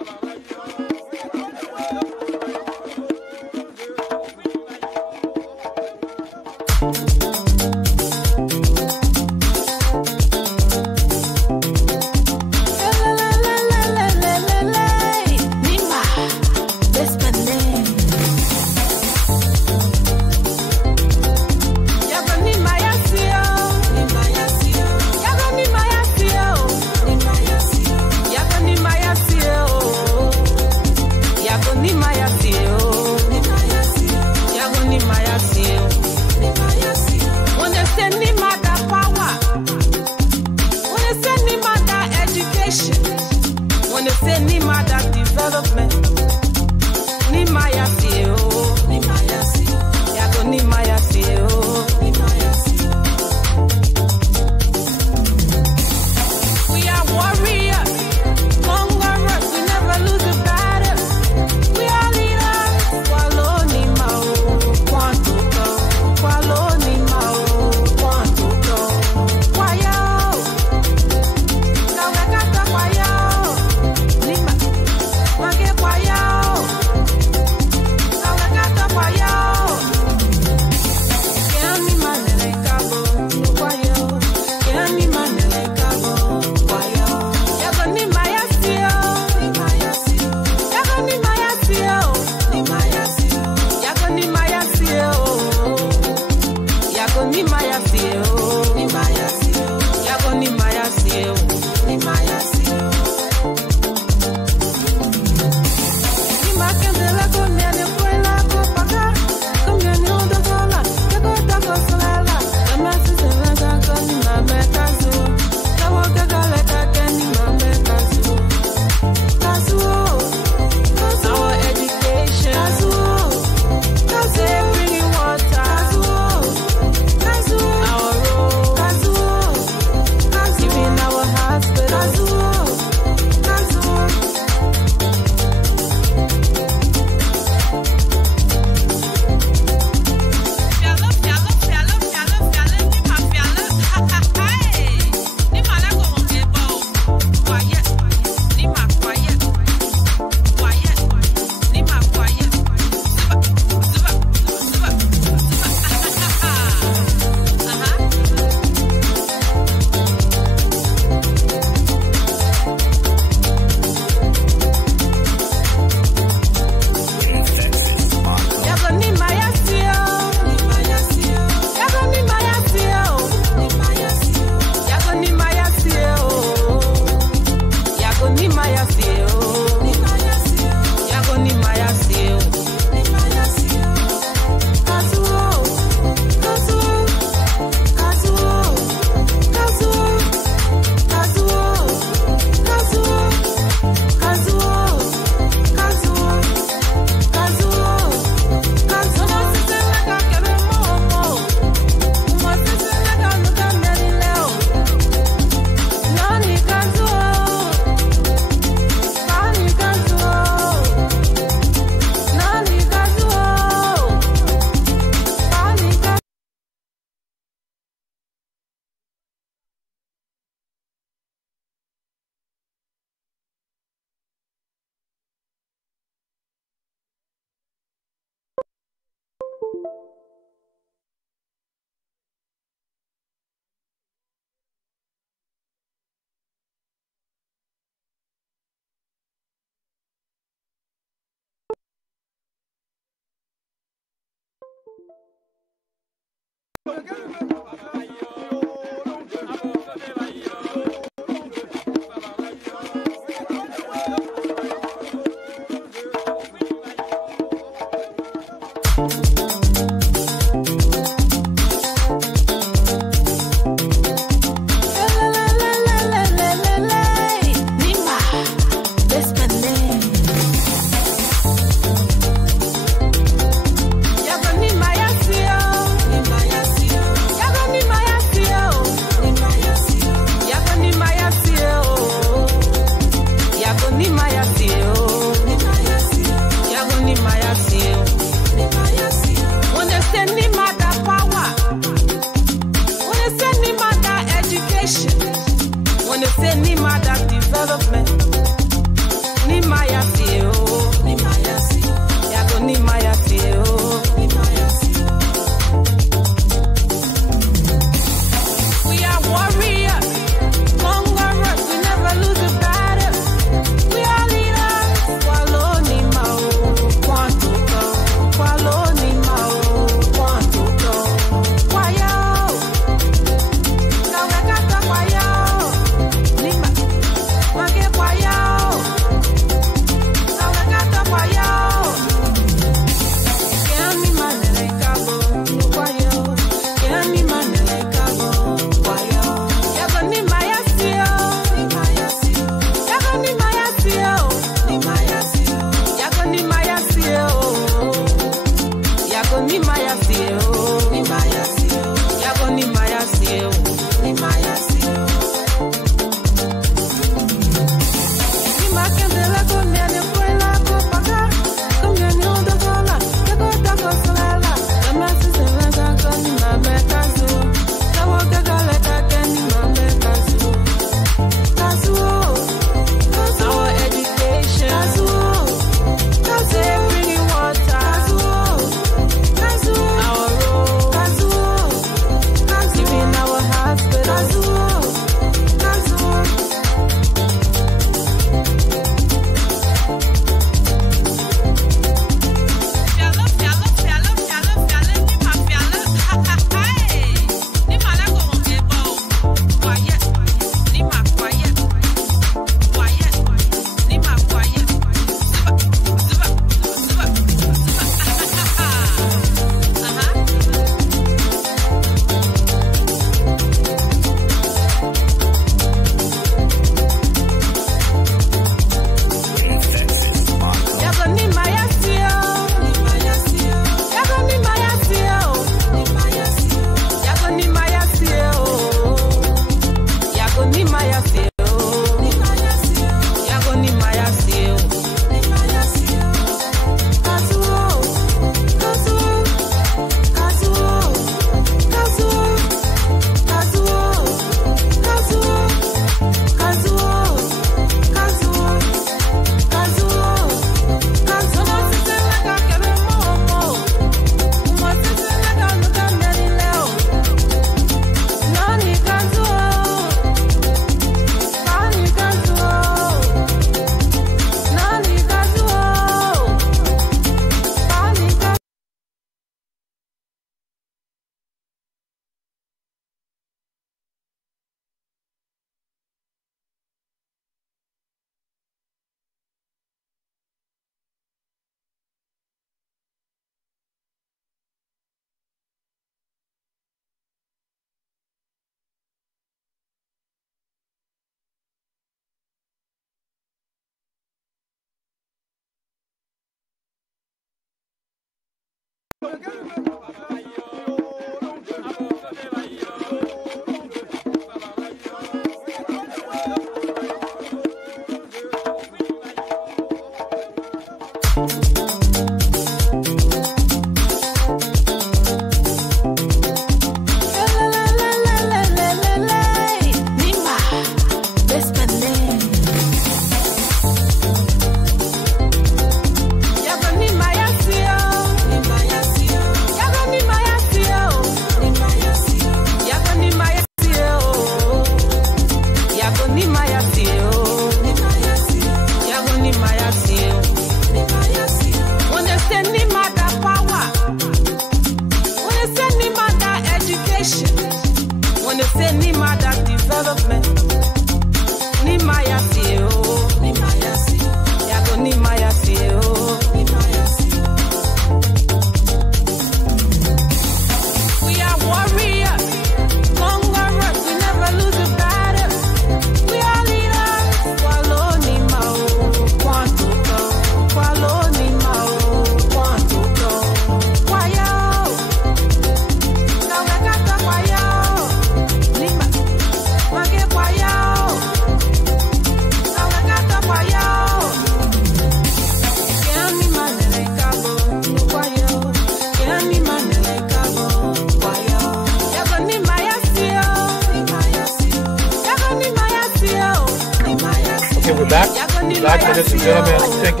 back, ladies and gentlemen. Thank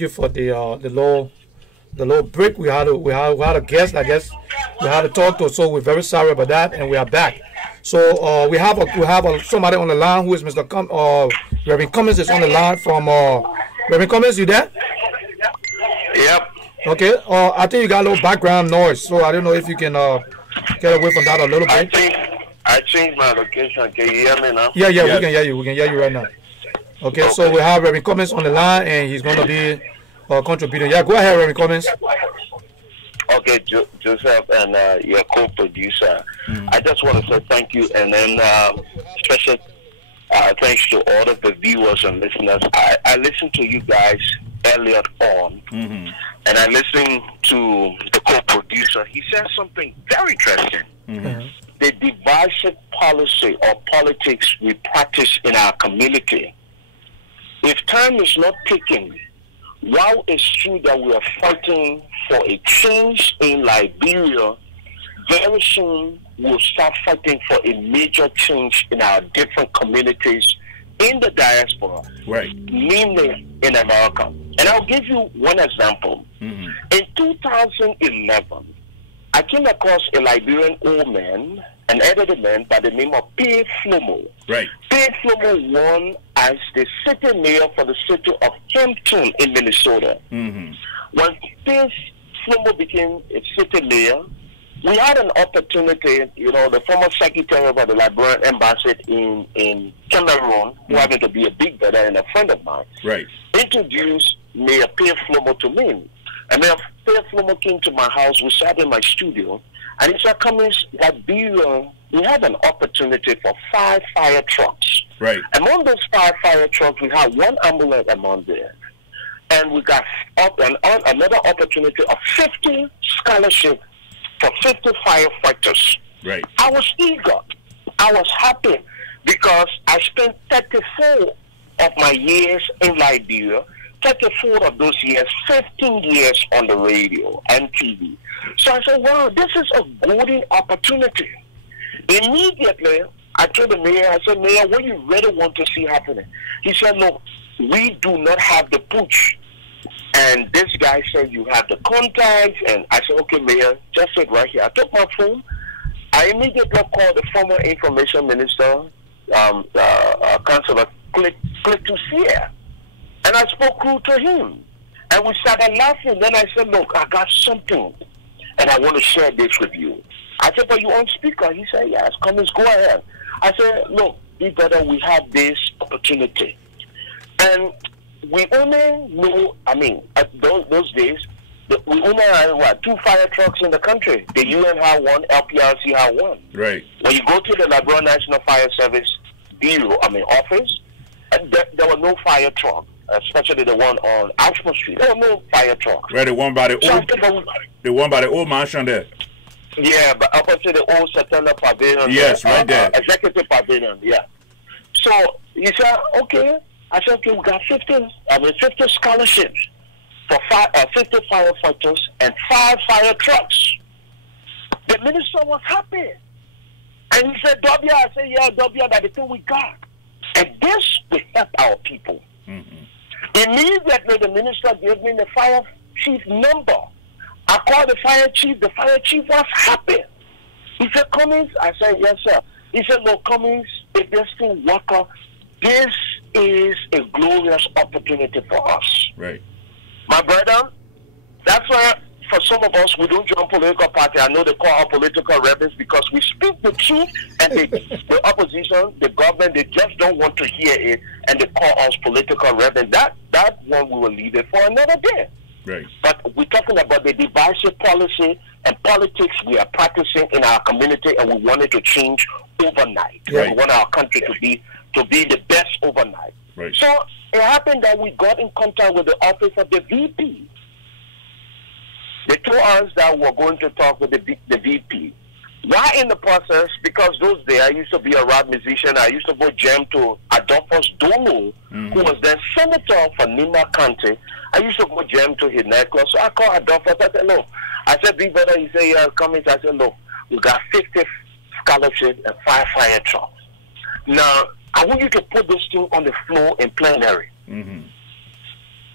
you for the little break. We had a guest. I guess we had to talk to. So we're very sorry about that, and we are back. So we have somebody on the line who is Mr. Reverend Cummins is on the line from Reverend Cummins. You there? Yep. Okay. I think you got a little background noise, so I don't know if you can get away from that a little bit. I changed my location. Can you hear me now? Yeah, we can hear you. We can hear you right now. Okay. So we have Reverend Cummins on the line, and he's going to be contributing. Yeah, go ahead, Reverend Cummins. Okay, Joseph and your co-producer. I just want to say thank you, and then special thanks to all of the viewers and listeners. I listened to you guys earlier on, and I listened to the co-producer. He said something very interesting. The divisive policy or politics we practice in our community. If time is not taken, while it's true that we are fighting for a change in Liberia, very soon we'll start fighting for a major change in our different communities in the diaspora, mainly in America. And I'll give you one example. In 2011, I came across a Liberian old man, an elderly man by the name of P. Flomo. P. Flomo won as the city mayor for the city of Hampton in Minnesota. When P. Flomo became a city mayor, we had an opportunity, the former secretary of the Liberian embassy in Cameroon, who happened to be a big brother and a friend of mine, introduced Mayor P. Flomo to me. And Mayor P. Flomo came to my house, we sat in my studio, and he said, Cummins, Liberia, we have an opportunity for 5 fire trucks. Among those 5 fire trucks, we have 1 ambulance among them. And we got another opportunity of 50 scholarships for 50 firefighters. I was eager. I was happy because I spent 34 of my years in Liberia, 34 of those years, 15 years on the radio and TV. So I said, wow, this is a golden opportunity. Immediately, I told the mayor, I said, Mayor, what do you really want to see happening? He said, look, we do not have the pooch. And this guy said, you have the contacts. And I said, okay, Mayor, just sit right here. I took my phone. I immediately called the former information minister, Councillor Click to Sierra. And I spoke to him. And we started laughing. Then I said, look, I got something. And I want to share this with you. I said, but you on speaker? He said, yes, Cummins, go ahead. I said, look, big brother, we have this opportunity. And we only know, those days, we only had, 2 fire trucks in the country. The UN had 1, LPRC had 1. When you go to the Liberian National Fire Service office, there were no fire truck, especially the one on Oxford Street. There were no fire trucks. The one by the old mansion there. Yeah, but up until the old September Pavilion. Yes, right there. Executive Pavilion, yeah. So he said, okay. I said, okay, we got 50 scholarships for 50 firefighters and 5 fire trucks. The minister was happy. And he said, W. I said, yeah, W, that's the thing we got. And this will help our people. Immediately, the minister gave me the fire chief number. I called the fire chief. The fire chief was happy. He said, Cummins? I said, yes, sir. He said, look, Cummins, if this thing work out, this is a glorious opportunity for us. My brother, that's why for some of us, we don't join political party. I know they call our political rebels because we speak the truth, and the opposition, the government, they just don't want to hear it, and they call us political rebels. That one we will leave it for another day. But we're talking about the divisive policy and politics we are practicing in our community, and we want it to change overnight. We want our country to be the best overnight. So it happened that we got in contact with the office of the VP. They told us that we were going to talk with the VP. Why in the process? Because those days I used to be a rap musician. I used to go jam to Adolphus Domo, who was then senator for Nima County. I used to go jam to his nightclub. So I called Adolphus. I said, no. I said, big brother, he said, yeah, come in. I said, no, we got 50 scholarships and 5 fire trucks. Now, I want you to put this thing on the floor in plenary.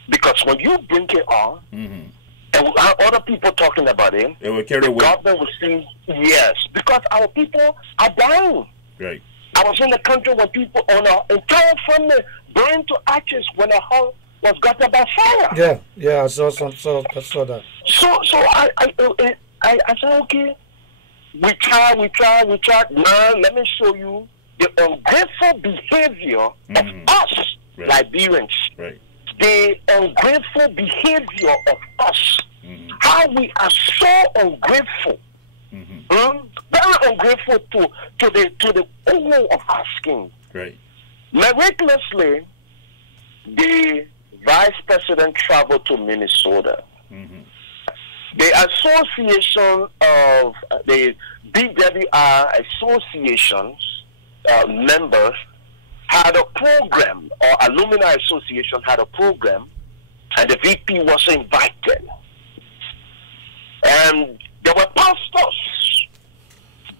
Because when you bring it on, and other people talking about it, will carry the weight. government will see, yes, because our people are dying. Right. I was in the country where people on our entire family burned to ashes when a house was gutted by fire. Yeah, I saw that. So I said, okay, we try. Now let me show you the ungrateful behavior of us, Liberians. Right. The ungrateful behavior of us. How we are so ungrateful. Very ungrateful to the core of our skin. Right. Miraculously, the vice president traveled to Minnesota. The association of the BWR associations members had a program, or alumni association had a program, and the VP was invited. And there were pastors,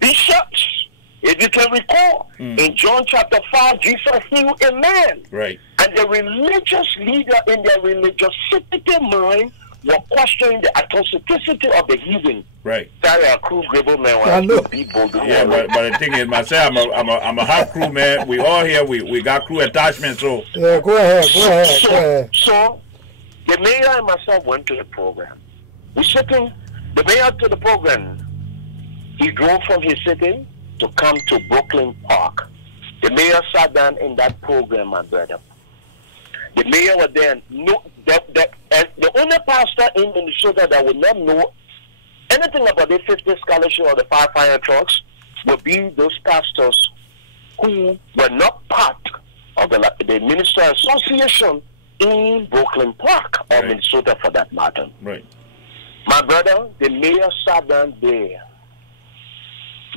bishops, if you can recall, in John chapter 5, Jesus healed a man. Right. And the religious leader in their religiosity mind were questioning the authenticity of the heathen. Right. Sorry, a crew grable man. I know. Yeah, but the thing is, myself, I'm a half crew man. We all here. We got crew attachment. So yeah, go ahead. So the mayor and myself went to the program. We sitting. The mayor to the program. He drove from his city to come to Brooklyn Park. The mayor sat down in that program, my brother. The mayor was there. No, the only pastor in Minnesota that would not know anything about the 50 scholarship or the fire trucks would be those pastors who were not part of the Minister Association in Brooklyn Park, or Minnesota for that matter. Right. My brother, the mayor sat down there.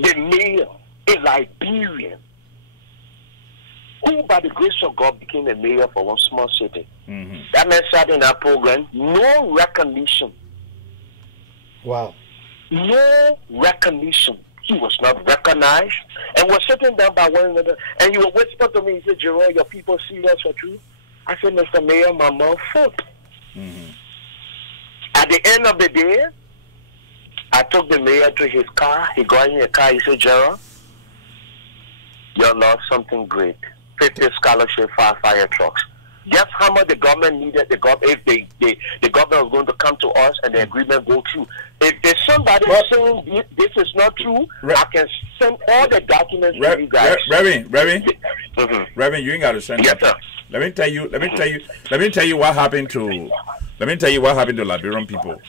The mayor, a Liberian, who by the grace of God became a mayor for one small city. That man sat in that program, no recognition. Wow. No recognition. He was not recognized. And we're sitting down by one another. And he would whisper to me, he said, Jerome, your people serious for you? I said, Mr. Mayor, my mouth full. At the end of the day, I took the mayor to his car. He got in the car. He said, Gerald, you lost something great. 50 scholarship for fire trucks. Guess how much the government needed? The government was going to come to us and the agreement go through. If there's somebody saying this is not true, I can send all the documents to you guys. Reverend, you ain't got to send yes, that. Let me tell you what happened to Liberian people.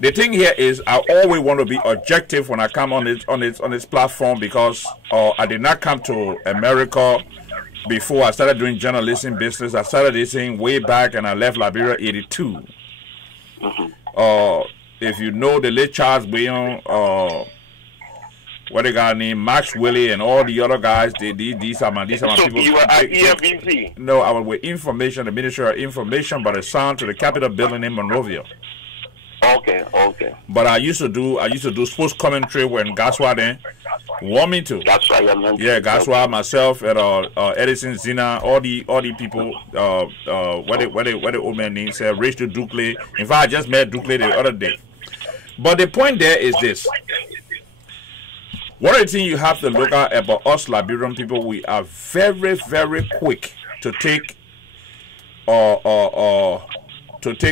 The thing here is, I always want to be objective when I come on this platform, because I did not come to America before I started doing journalism business. I started this thing way back, and I left Liberia '82. If you know the late Charles William, what they got named Max Willie and all the other guys, these are my people. You were at EFBC? No, I was with information, the Ministry of Information, but assigned to the Capitol building in Monrovia. Okay. But I used to do sports commentary when Gaswa then want me to. That's why I meant. Yeah, Gaswa, myself, and Edison Zina, all the people. What the old man named said, Rachel Dukley. In fact, I just met Dukley the other day. But the point there is this: one of the things you have to look at about us Liberian people, we are very, very quick to take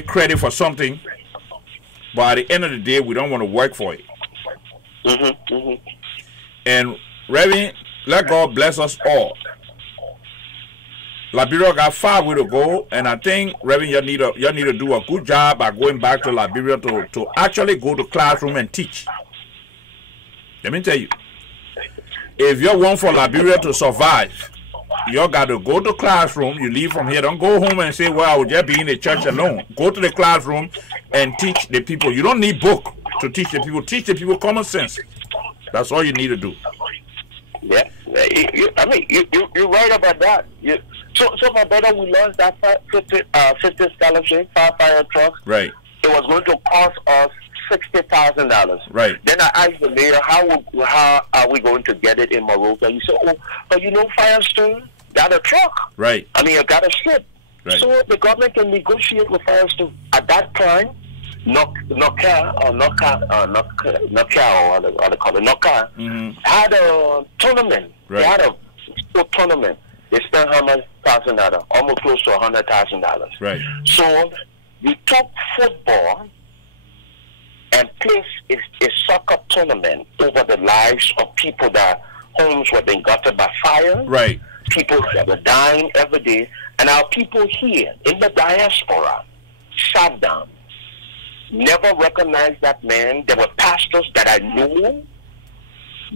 credit for something. But at the end of the day, we don't want to work for it. And Reverend, let God bless us all. Liberia got far way to go, and I think Reverend, you need to do a good job by going back to Liberia to actually go to classroom and teach. Let me tell you, if you want for Liberia to survive, you got to go to classroom. You leave from here. Don't go home and say, well, I will just be in the church alone. Go to the classroom and teach the people. You don't need book to teach the people. Teach the people common sense. That's all you need to do. Yeah. You're right about that. So my brother, we lost that 50 scholarship, fire trucks. Right. It was going to cost us $60,000. Right. Then I asked the mayor, how are we going to get it in Morocco? He said, oh, but you know, Firestone got a truck. Right. I mean, got a ship. Right. So the government can negotiate with Firestone. At that time, Nokia had a tournament. Right. They had a sport tournament. They spent $100,000, almost close to $100,000. Right. So we took football and placed a soccer tournament over the lives of people that homes were being gutted by fire. Right. People that were dying every day. And our people here in the diaspora sat down, never recognized that man. There were pastors that I knew,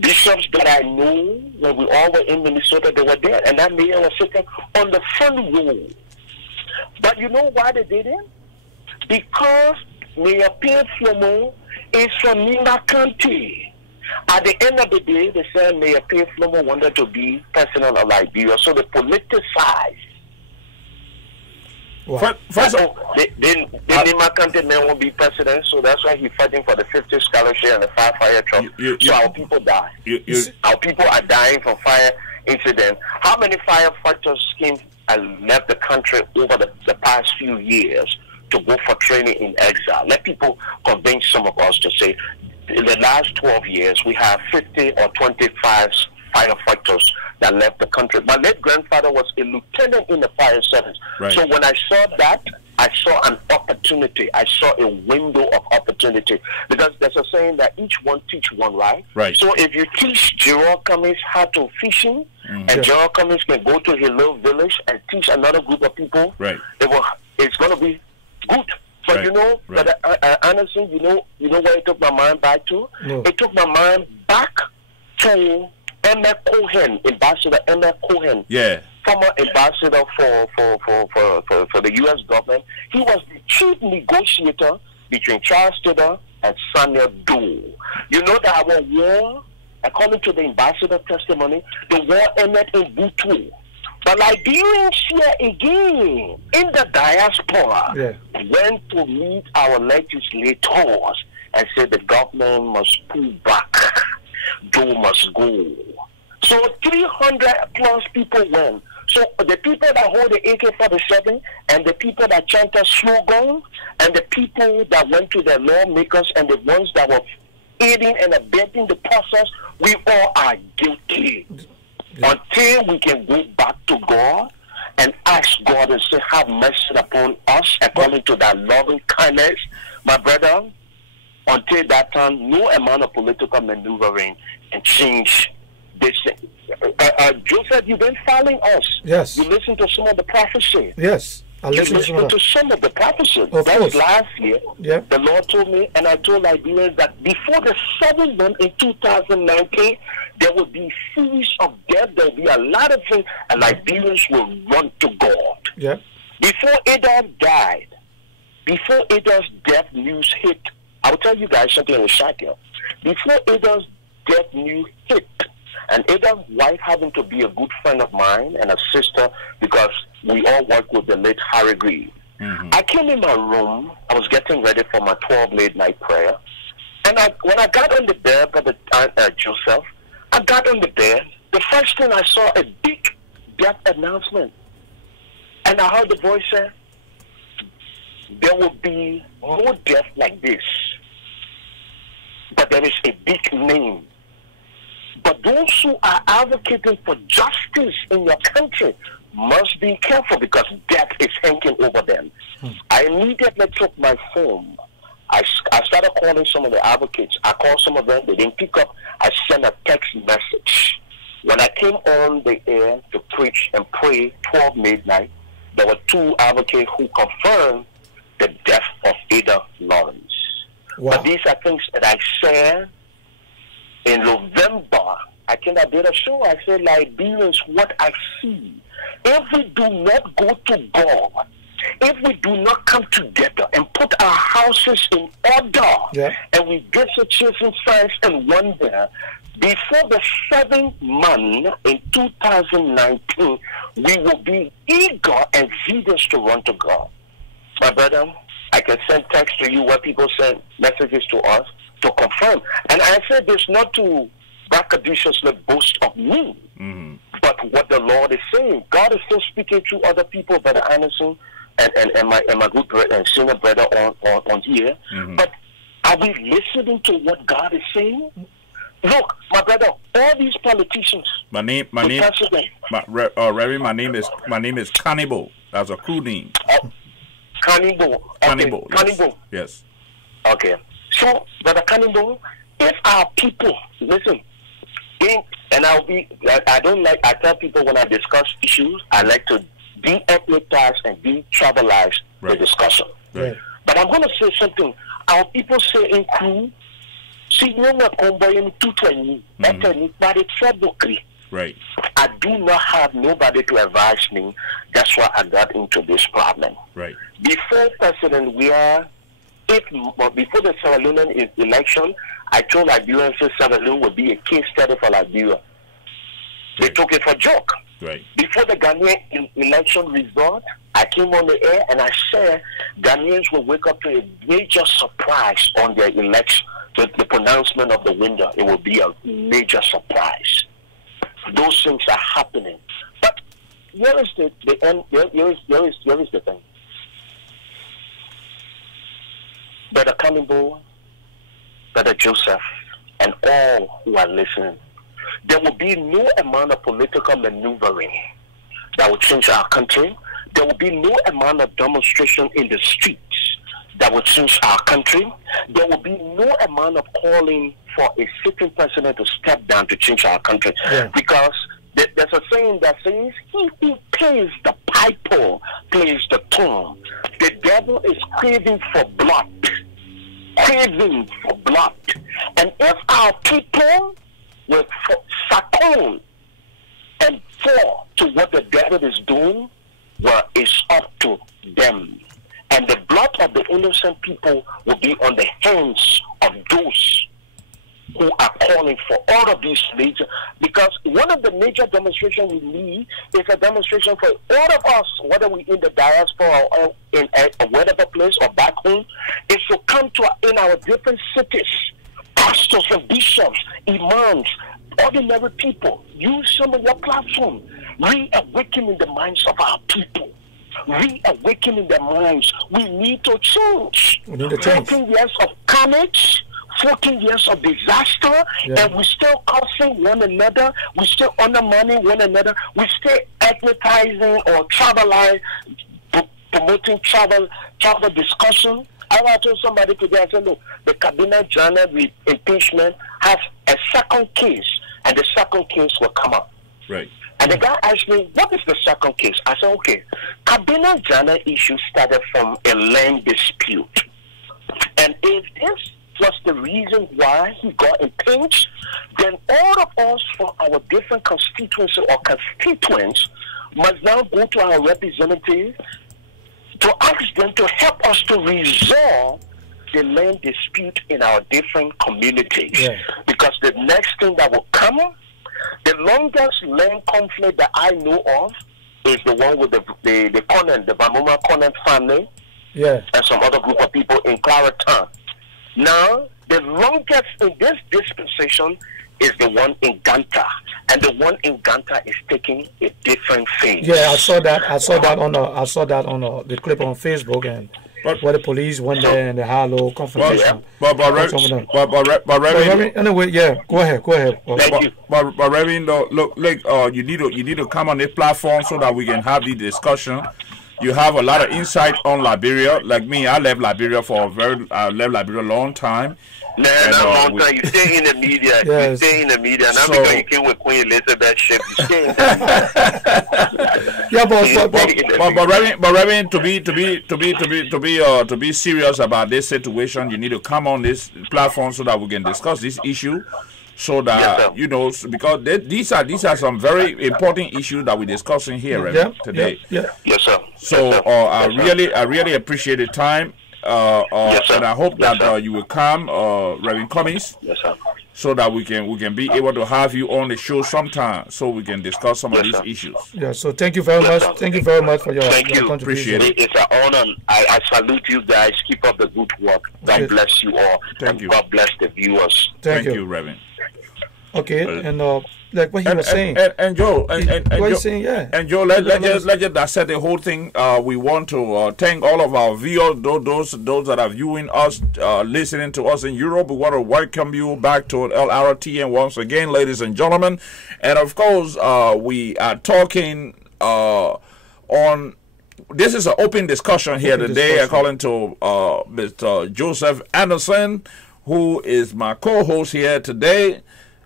bishops that I knew. When we all were in Minnesota, they were there. And that mayor was sitting on the front row. But you know why they did it? Because Mayor Pierre Flomo is from Nima County. At the end of the day, they said Mayor Pierre Flomo wanted to be president of Liberia, so they politicized. First of all, the Nima County man won't be president, so that's why he's fighting for the 50 scholarship and the fire truck. So our people die. Our people are dying from fire incident. How many firefighters came and left the country over the past few years to go for training in exile? Let people convince some of us to say, in the last 12 years, we have 50 or 25 firefighters that left the country. My late grandfather was a lieutenant in the fire service. Right. So when I saw that, I saw an opportunity. I saw a window of opportunity. Because there's a saying that each one teach one, right? Right. So if you teach Gerald Cummings how to fishing, and Gerald Cummings can go to his little village and teach another group of people, right, it's going to be good. But you know, but Anderson, you know where it took my mind back to? No. It took my mind back to Emmett Cohen, Ambassador Emmett Cohen. Yeah. Former ambassador for the U.S. government. He was the chief negotiator between Charles Taylor and Samuel Doe. You know that our war, according to the ambassador testimony, the war ended in Butu. But Liberians here again, in the diaspora, went to meet our legislators and said the government must pull back. Doe must go. So 300 plus people went. So the people that hold the AK-47 and the people that chant a slogan and the people that went to the lawmakers and the ones that were aiding and abetting the process, we all are guilty. Until we can go back to God and ask God and say, have mercy upon us according to that loving kindness, my brother, until that time, no amount of political maneuvering can change this. Joseph, you've been following us. Yes. You listen to some of the prophecy. Yes. I You listen listened to some of the prophecy. Of That course. was last year. Yeah. The Lord told me, and I told Liberians that before the 7th month in 2019, there will be series of death. There will be a lot of things, and Liberians will run to God. Yeah. Before Adolf died, before Adolf's death news hit, I will tell you guys something in a second. Before Adolf's death news hit, and Adolf's wife happened to be a good friend of mine and a sister because we all work with the late Harry Green. I came in my room. I was getting ready for my 12 late night prayer. And when I got on the bed, Brother Joseph, I got on the bed. The first thing I saw a big death announcement. And I heard the voice say, there will be no death like this. But there is a big name. But those who are advocating for justice in your country must be careful because death is hanging over them. I immediately took my phone. I started calling some of the advocates. I called some of them. They didn't pick up. I sent a text message. When I came on the air to preach and pray 12 midnight, there were 2 advocates who confirmed the death of Ada Lawrence. Wow. But these are things that I said in November. I did a show. I said, Liberians, what I see, if we do not go to God, if we do not come together and put our houses in order, and we get to chasing signs and wonder, before the 7th month in 2019, we will be eager and zealous to run to God. My brother, I can send text to you where people send messages to us to confirm. And I said this not to braggadociously boast of me, but what the Lord is saying. God is still speaking to other people, Brother Anderson and my good brother and senior brother on here. But are we listening to what God is saying? Look, my brother, all these politicians. My name is Cannibal. That's a crew name. Cannibal. Okay. Cannibal. Cannibal. Yes. Okay. So, Brother Cannibal, if our people listen, I don't like. I tell people when I discuss issues, I like to de-ethnicize and de-tribalize the discussion. Right. But I'm going to say something. Our people say in crew, see, you know what, in 220, but it's right. I do not have nobody to advise me. That's why I got into this problem. Right. Before President before the Sierra Leonean election, I told Liberians that Sierra Leone would be a case study for Liberia. They took it for a joke. Right. Before the Ghanaian election result, I came on the air and I said Ghanaians will wake up to a major surprise on their election, the pronouncement of the winner. It will be a major surprise. Those things are happening. But here is the end. Here is the thing. Brother Cannibal, Brother Joseph, and all who are listening, there will be no amount of political maneuvering that will change our country. There will be no amount of demonstration in the streets that will change our country. There will be no amount of calling for a sitting president to step down to change our country. Yeah. Because there's a saying that says, he who plays the piper plays the tune. The devil is craving for blood. Craving for blood. And if our people will succumb and fall to what the devil is doing, well, it's up to them. And the blood of the innocent people will be on the hands of those who are calling for all of these major, because one of the major demonstrations we need is a demonstration for all of us, whether we're in the diaspora or in a whatever place or back home, is to come to in our different cities, pastors and bishops, imams, ordinary people, use some of your platform, reawakening the minds of our people. Reawakening their minds. We need to change. 14 years of carnage, 14 years of disaster, and we still cursing one another, we still undermining one another, we still advertising or promoting travel discussion. I told somebody today, I said, look, the cabinet journal with impeachment has a second case, and the second case will come up. Right. And the guy asked me, what is the second case? I said, okay, cabinet journal issue started from a land dispute. And if this was the reason why he got impeached, then all of us from our different constituencies or constituents must now go to our representatives to ask them to help us to resolve the land dispute in our different communities. Yeah. Because the next thing that will come, the longest land conflict that I know of is the one with the Conan, the Bamuma Conan family, and some other group of people in Lrtn. Now, the longest in this dispensation is the one in Ganta, and the one in Ganta is taking a different phase. Yeah, I saw that. I saw that on the clip on Facebook, and where the police went there and they had a little confrontation. But anyway, yeah, go ahead. But Reverend, look, you need to come on this platform so that we can have the discussion. You have a lot of insight on Liberia. Like me, I left Liberia a long time. Nah, not long time. You stay in the media. Yes. You stay in the media. Not because you came with Queen Elizabeth ship. You stay in the media. But Reverend, to be serious about this situation, you need to come on this platform so that we can discuss this issue. So that because these are some very important issues that we're discussing here today. Yes, sir. So I really appreciate the time. And I hope that you will come, Reverend Cummings. Yes, sir. so that we can be able to have you on the show sometime so we can discuss some of these issues. Yeah, so thank you very much. Thank you very much for your contribution. Appreciate it. It's an honor. I salute you guys. Keep up the good work. God bless you all. Thank you. God bless the viewers. Thank you, Reverend. Okay, and like what he was saying. And Joe, and what Joe, he's saying, yeah. And Joe, let's just dissect the whole thing. We want to thank all of our viewers, those that are viewing us, listening to us in Europe. We want to welcome you back to Lrtn once again, ladies and gentlemen. And of course, we are talking on. This is an open discussion here today, according to Mr. Joseph Anderson, who is my co-host here today.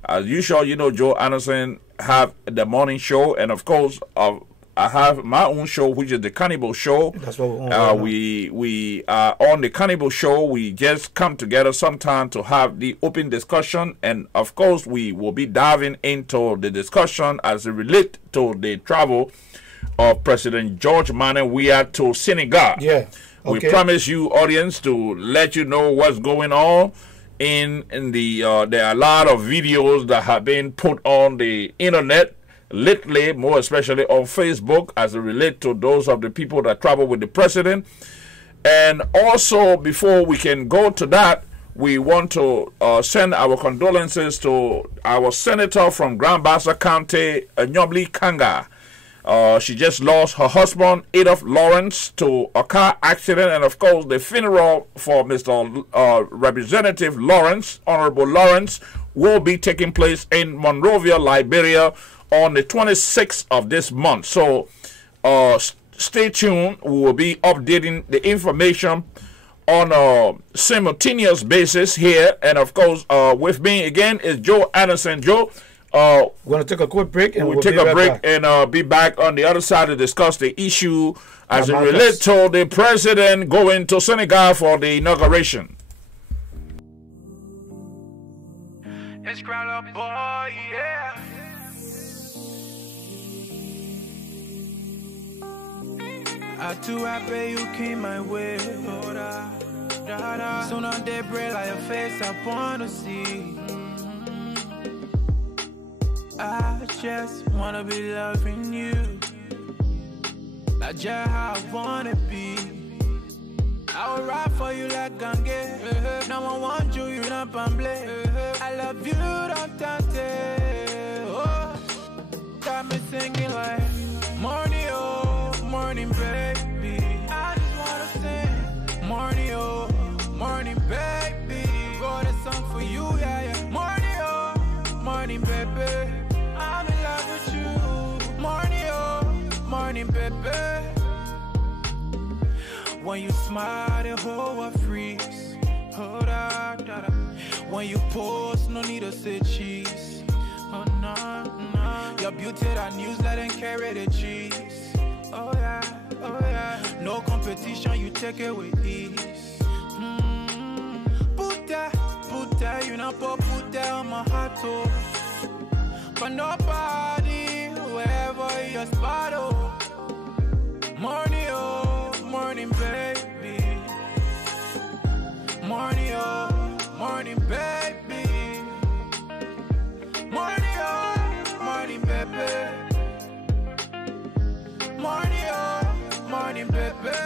As usual, you know, Joe Anderson have the morning show, and of course, I have my own show, which is the Cannibal Show. That's what we're on. We are on the Cannibal Show. We just come together sometime to have the open discussion, and of course, we will be diving into the discussion as it relates to the travel of President George Manneh Weah to Senegal. Yeah. Okay. We promise you, audience, to let you know what's going on. In the there are a lot of videos that have been put on the internet lately, more especially on Facebook, as it relates to those of the people that travel with the president. And also, before we can go to that, we want to send our condolences to our senator from Grand Bassa County, Nyobli Kanga. She just lost her husband, Adolph Lawrence, to a car accident. And, of course, the funeral for Mr. Representative Lawrence, Honorable Lawrence, will be taking place in Monrovia, Liberia, on the 26th of this month. So stay tuned. We will be updating the information on a simultaneous basis here. And, of course, with me again is Joe Anderson. Joe, we're going to take a quick break, and we'll take a break and be back on the other side to discuss the issue as it relates to the president going to Senegal for the inauguration. It's Crowd Up Boy, yeah. I too happy you came my way. Soon on day break like your face I wanna see. I just wanna be loving you, like just how I wanna be. I will ride for you like Gange. Now I want you, you not pamble. I love you, don't touch it. Oh, got me singing like morning, oh, morning, baby. I just wanna sing morning, oh, morning, baby. Got a song for you, yeah, yeah. Morning, oh, morning, baby. I'm in love with you. Morning, oh, morning, baby. When you smile, the whole world freeze. Hold up, da, da. When you pose, no need to say cheese. Oh no, no. Your beauty that newsletter and carry the cheese. Oh yeah, oh yeah. No competition, you take it with ease. Put that, you know, put that on my heart too. But nobody, wherever your spot, oh. Morning, oh, morning, baby. Morning, oh, morning, baby. Morning, oh, morning, baby. Morning, oh, morning, baby.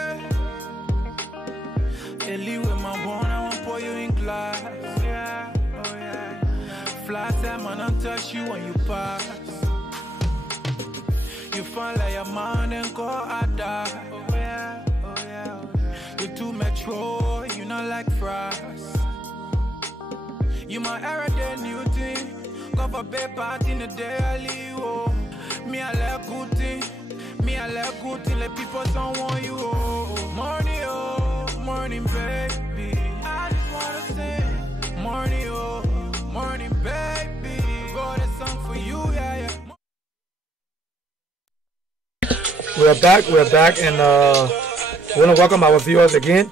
Ellie with my bone, I won't pour you in glass. Oh yeah, oh yeah. Fly time and I'll touch you when you pass. You find like a man and go out there. Oh yeah, oh yeah, oh yeah. You too metro, you not like fries. You my era, the new thing. Go for bed party in the daily, oh. Me I like good thing. Me I like good thing. Let people don't want you, oh. Morning, oh, morning, baby. I just wanna sing. Morning, oh, morning, baby. Got a song for you, yeah, yeah. We're back, and we want to welcome our viewers again.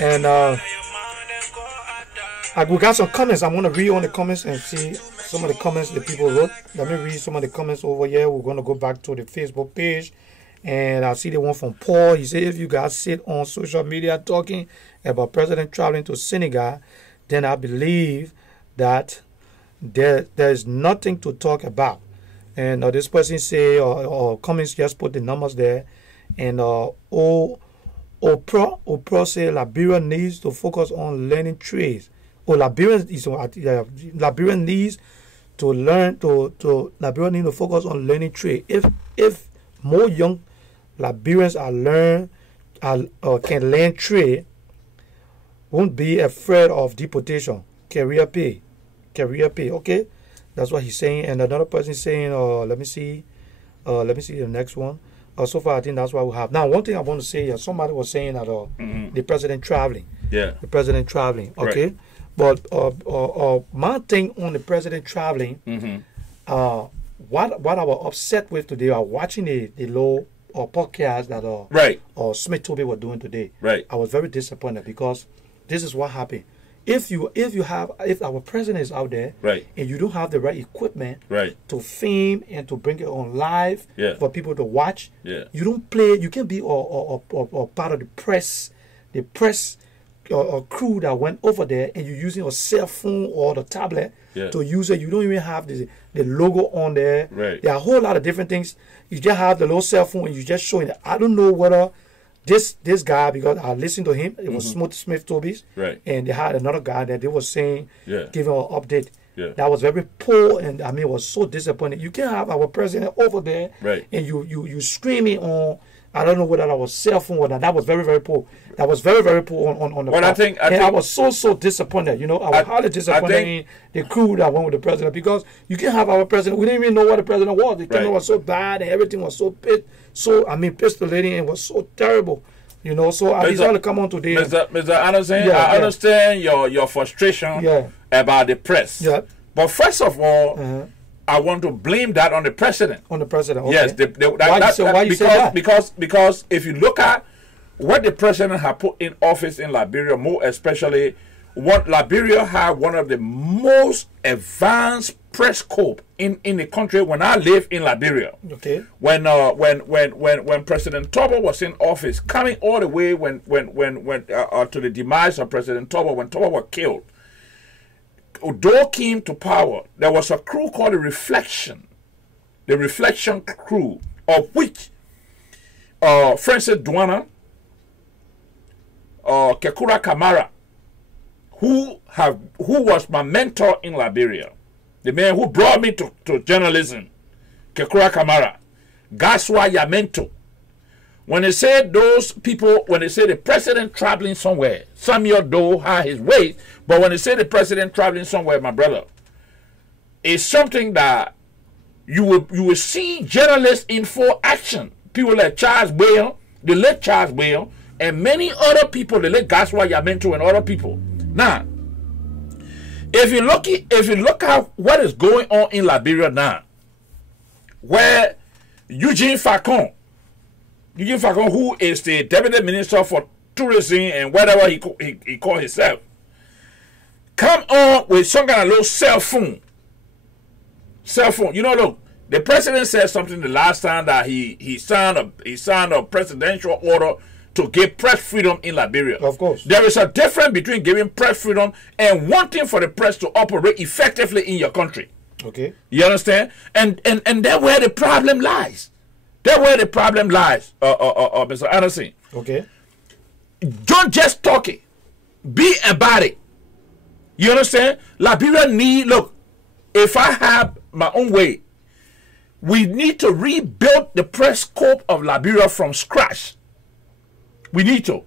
And we got some comments. I'm going to read on the comments and see some of the comments that people wrote. Let me read some of the comments over here. We're going to go back to the Facebook page, and I see the one from Paul. He said, if you guys sit on social media talking about President traveling to Senegal, then I believe that there is nothing to talk about. And this person say, or Cummings just put the numbers there, and Opro say Liberia needs to focus on learning trades. Liberia needs to learn Liberia need to focus on learning trade. If more young Liberians can learn trade, won't be afraid of deportation. Career pay. Okay, that's what he's saying. And another person is saying, let me see the next one. So far, I think that's what we have. Now, one thing I want to say, somebody was saying that the president traveling. Yeah. The president traveling. Okay. Right. But my thing on the president traveling, what I was upset with today, I was watching the low podcast that right. Smith Toby were doing today. Right. I was very disappointed because this is what happened. If our president is out there, right, and you don't have the right equipment, right, to film and to bring it on live, yeah, for people to watch, yeah, you don't play. You can be or part of the press crew that went over there, and you're using a cell phone or the tablet, yeah, to use it. You don't even have the logo on there. Right. There are a whole lot of different things. You just have the little cell phone, and you just showing it. I don't know whether this guy, because I listened to him, it was Smith Toby's, right, and they had another guy that they were saying, yeah, giving an update. Yeah. That was very poor, and I mean, it was so disappointing. You can't have our president over there, right, and you screaming on. I don't know whether that was cell phone or not. That was very, very poor. That was very, very poor on the part. I think I was so disappointed. You know, I was highly disappointed in the crew that went with the president, because you can't have our president. We didn't even know what the president was. The camera was so bad, and everything was so pistolating, and was so terrible. You know, so I decided to come on today. Mr. Anderson, I understand your frustration about the press. Yeah. But first of all, I want to blame that on the president. On the president, okay. Yes. Why you say that? Because if you look at what the president had put in office in Liberia, more especially, Liberia had one of the most advanced press corps in the country when I lived in Liberia. Okay. When President Tobo was in office, coming all the way when to the demise of President Tobo, when Tobo was killed, Odo came to power. There was a crew called the Reflection crew, of which Francis Duana, Kekura Kamara, who was my mentor in Liberia, the man who brought me to journalism, Kekura Kamara, Gaswa Yamento. When they say those people, when they say the president traveling somewhere, Samuel Doe had his ways, but when they say the president traveling somewhere, my brother, it's something that you will see journalists in full action. People like Charles Whale, the late Charles Whale, and many other people, the late Gaswa Yamento and other people. Now, if you look at what is going on in Liberia now, where Eugene Facon, who is the Deputy Minister for Tourism and whatever he called himself, come on with some kind of little cell phone. You know, look, the president said something the last time that he signed a presidential order to give press freedom in Liberia. Of course. There is a difference between giving press freedom and wanting for the press to operate effectively in your country. Okay. You understand? And that's where the problem lies. That's where the problem lies, Mr. Anderson. Okay. Don't just talk it. Be about it. You understand? Liberia look, if I have my own way, we need to rebuild the press corps of Liberia from scratch. We need to.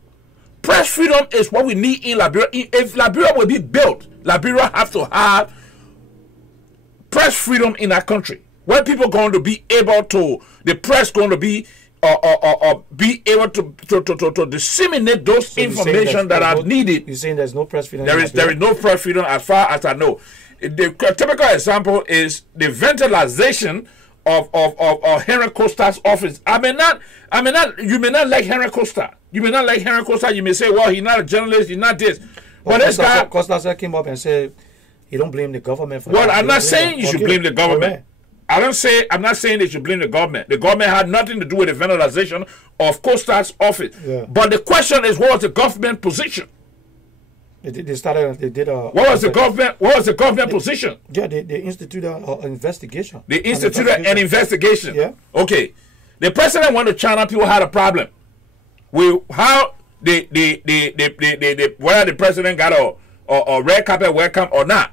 Press freedom is what we need in Liberia. If Liberia will be built, Liberia have to have press freedom in our country. Where people are going to be able to, the press going to be able to disseminate those information that are needed. You're saying there's no press freedom? There is no press freedom as far as I know. The typical example is the ventilization of Henry Costa's office. You may not like Henry Costa. You may say, well, he's not a journalist, he's not this. But this guy, Costa came up and said he don't blame the government for that. Well, I'm not saying you should blame the government. Right. I'm not saying they should blame the government. The government had nothing to do with the ventilization of Costa's office. Yeah. But the question is, what was the government position? They started. They did a. What was the government? What was the government position? Yeah, they instituted an investigation. They instituted an investigation. Yeah. Okay. The president went to China. People had a problem with how whether the president got a red carpet welcome or not.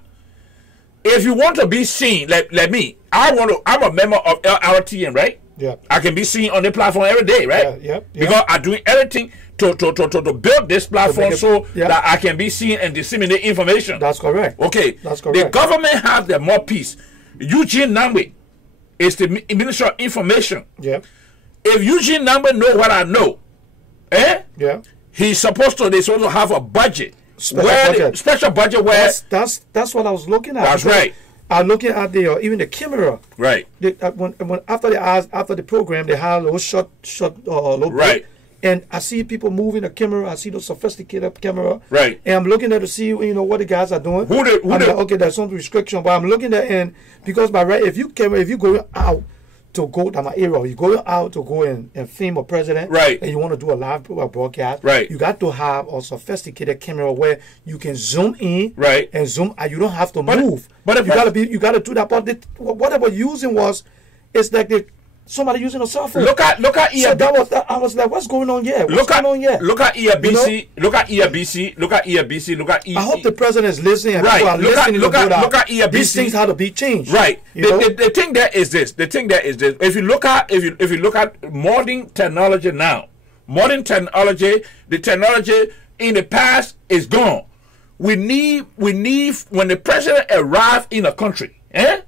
If you want to be seen, like me, I'm a member of Lrtn, right? Yeah. I can be seen on the platform every day, right? Yeah. Because I'm doing everything to build this platform that I can be seen and disseminate information. That's correct. Okay. That's correct. The government have the mouthpiece. Eugene Nangbe is the Minister of Information. Yeah. If Eugene Nangbe know what I know, yeah, they're supposed to have a budget. Special budget where that's what I was looking at. That's right. I'm looking at the even the camera. Right. When after the program they had a little short little right. break, and I see people moving the camera. I see those sophisticated camera. Right. And I'm looking at to see what the guys are doing. Okay, there's some restriction, but I'm looking at and because by right if you go out to go to my area, you go out to go and film a president, right? And you want to do a live broadcast, right? You got to have a sophisticated camera where you can zoom in, right, and zoom out. You don't have to move, but you gotta do that. But whatever using it's like somebody using a software. Look at so I was like, what's going on here? Look at ERBC. Look at ERBC. Look at ERBC. Look at I hope the president is listening. And right. Look at ERBC. These things have to be changed. Right. The thing there is this. If you look at modern technology now, the technology in the past is gone. We need when the president arrives in a country, yeah,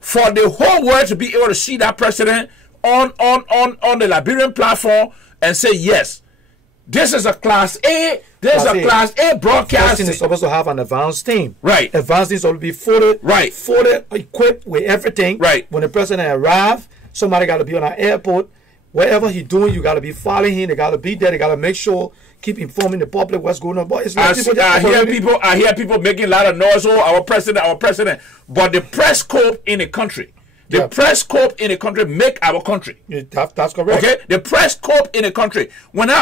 for the whole world to be able to see that president on the Liberian platform and say, yes, this is a Class A, there's a Class A broadcasting. Is supposed to have an advanced team. Right. Advanced team will be fully equipped with everything. Right. When the president arrives, somebody got to be on an airport. Whatever he's doing, you got to be following him. They got to be there. They got to make sure, keep informing the public what's going on. But it's like I hear people making a lot of noise. Oh, our president. But the press corps in the country, press corps in the country make our country. Yeah, that's correct. Okay, the press corps in the country. When Gene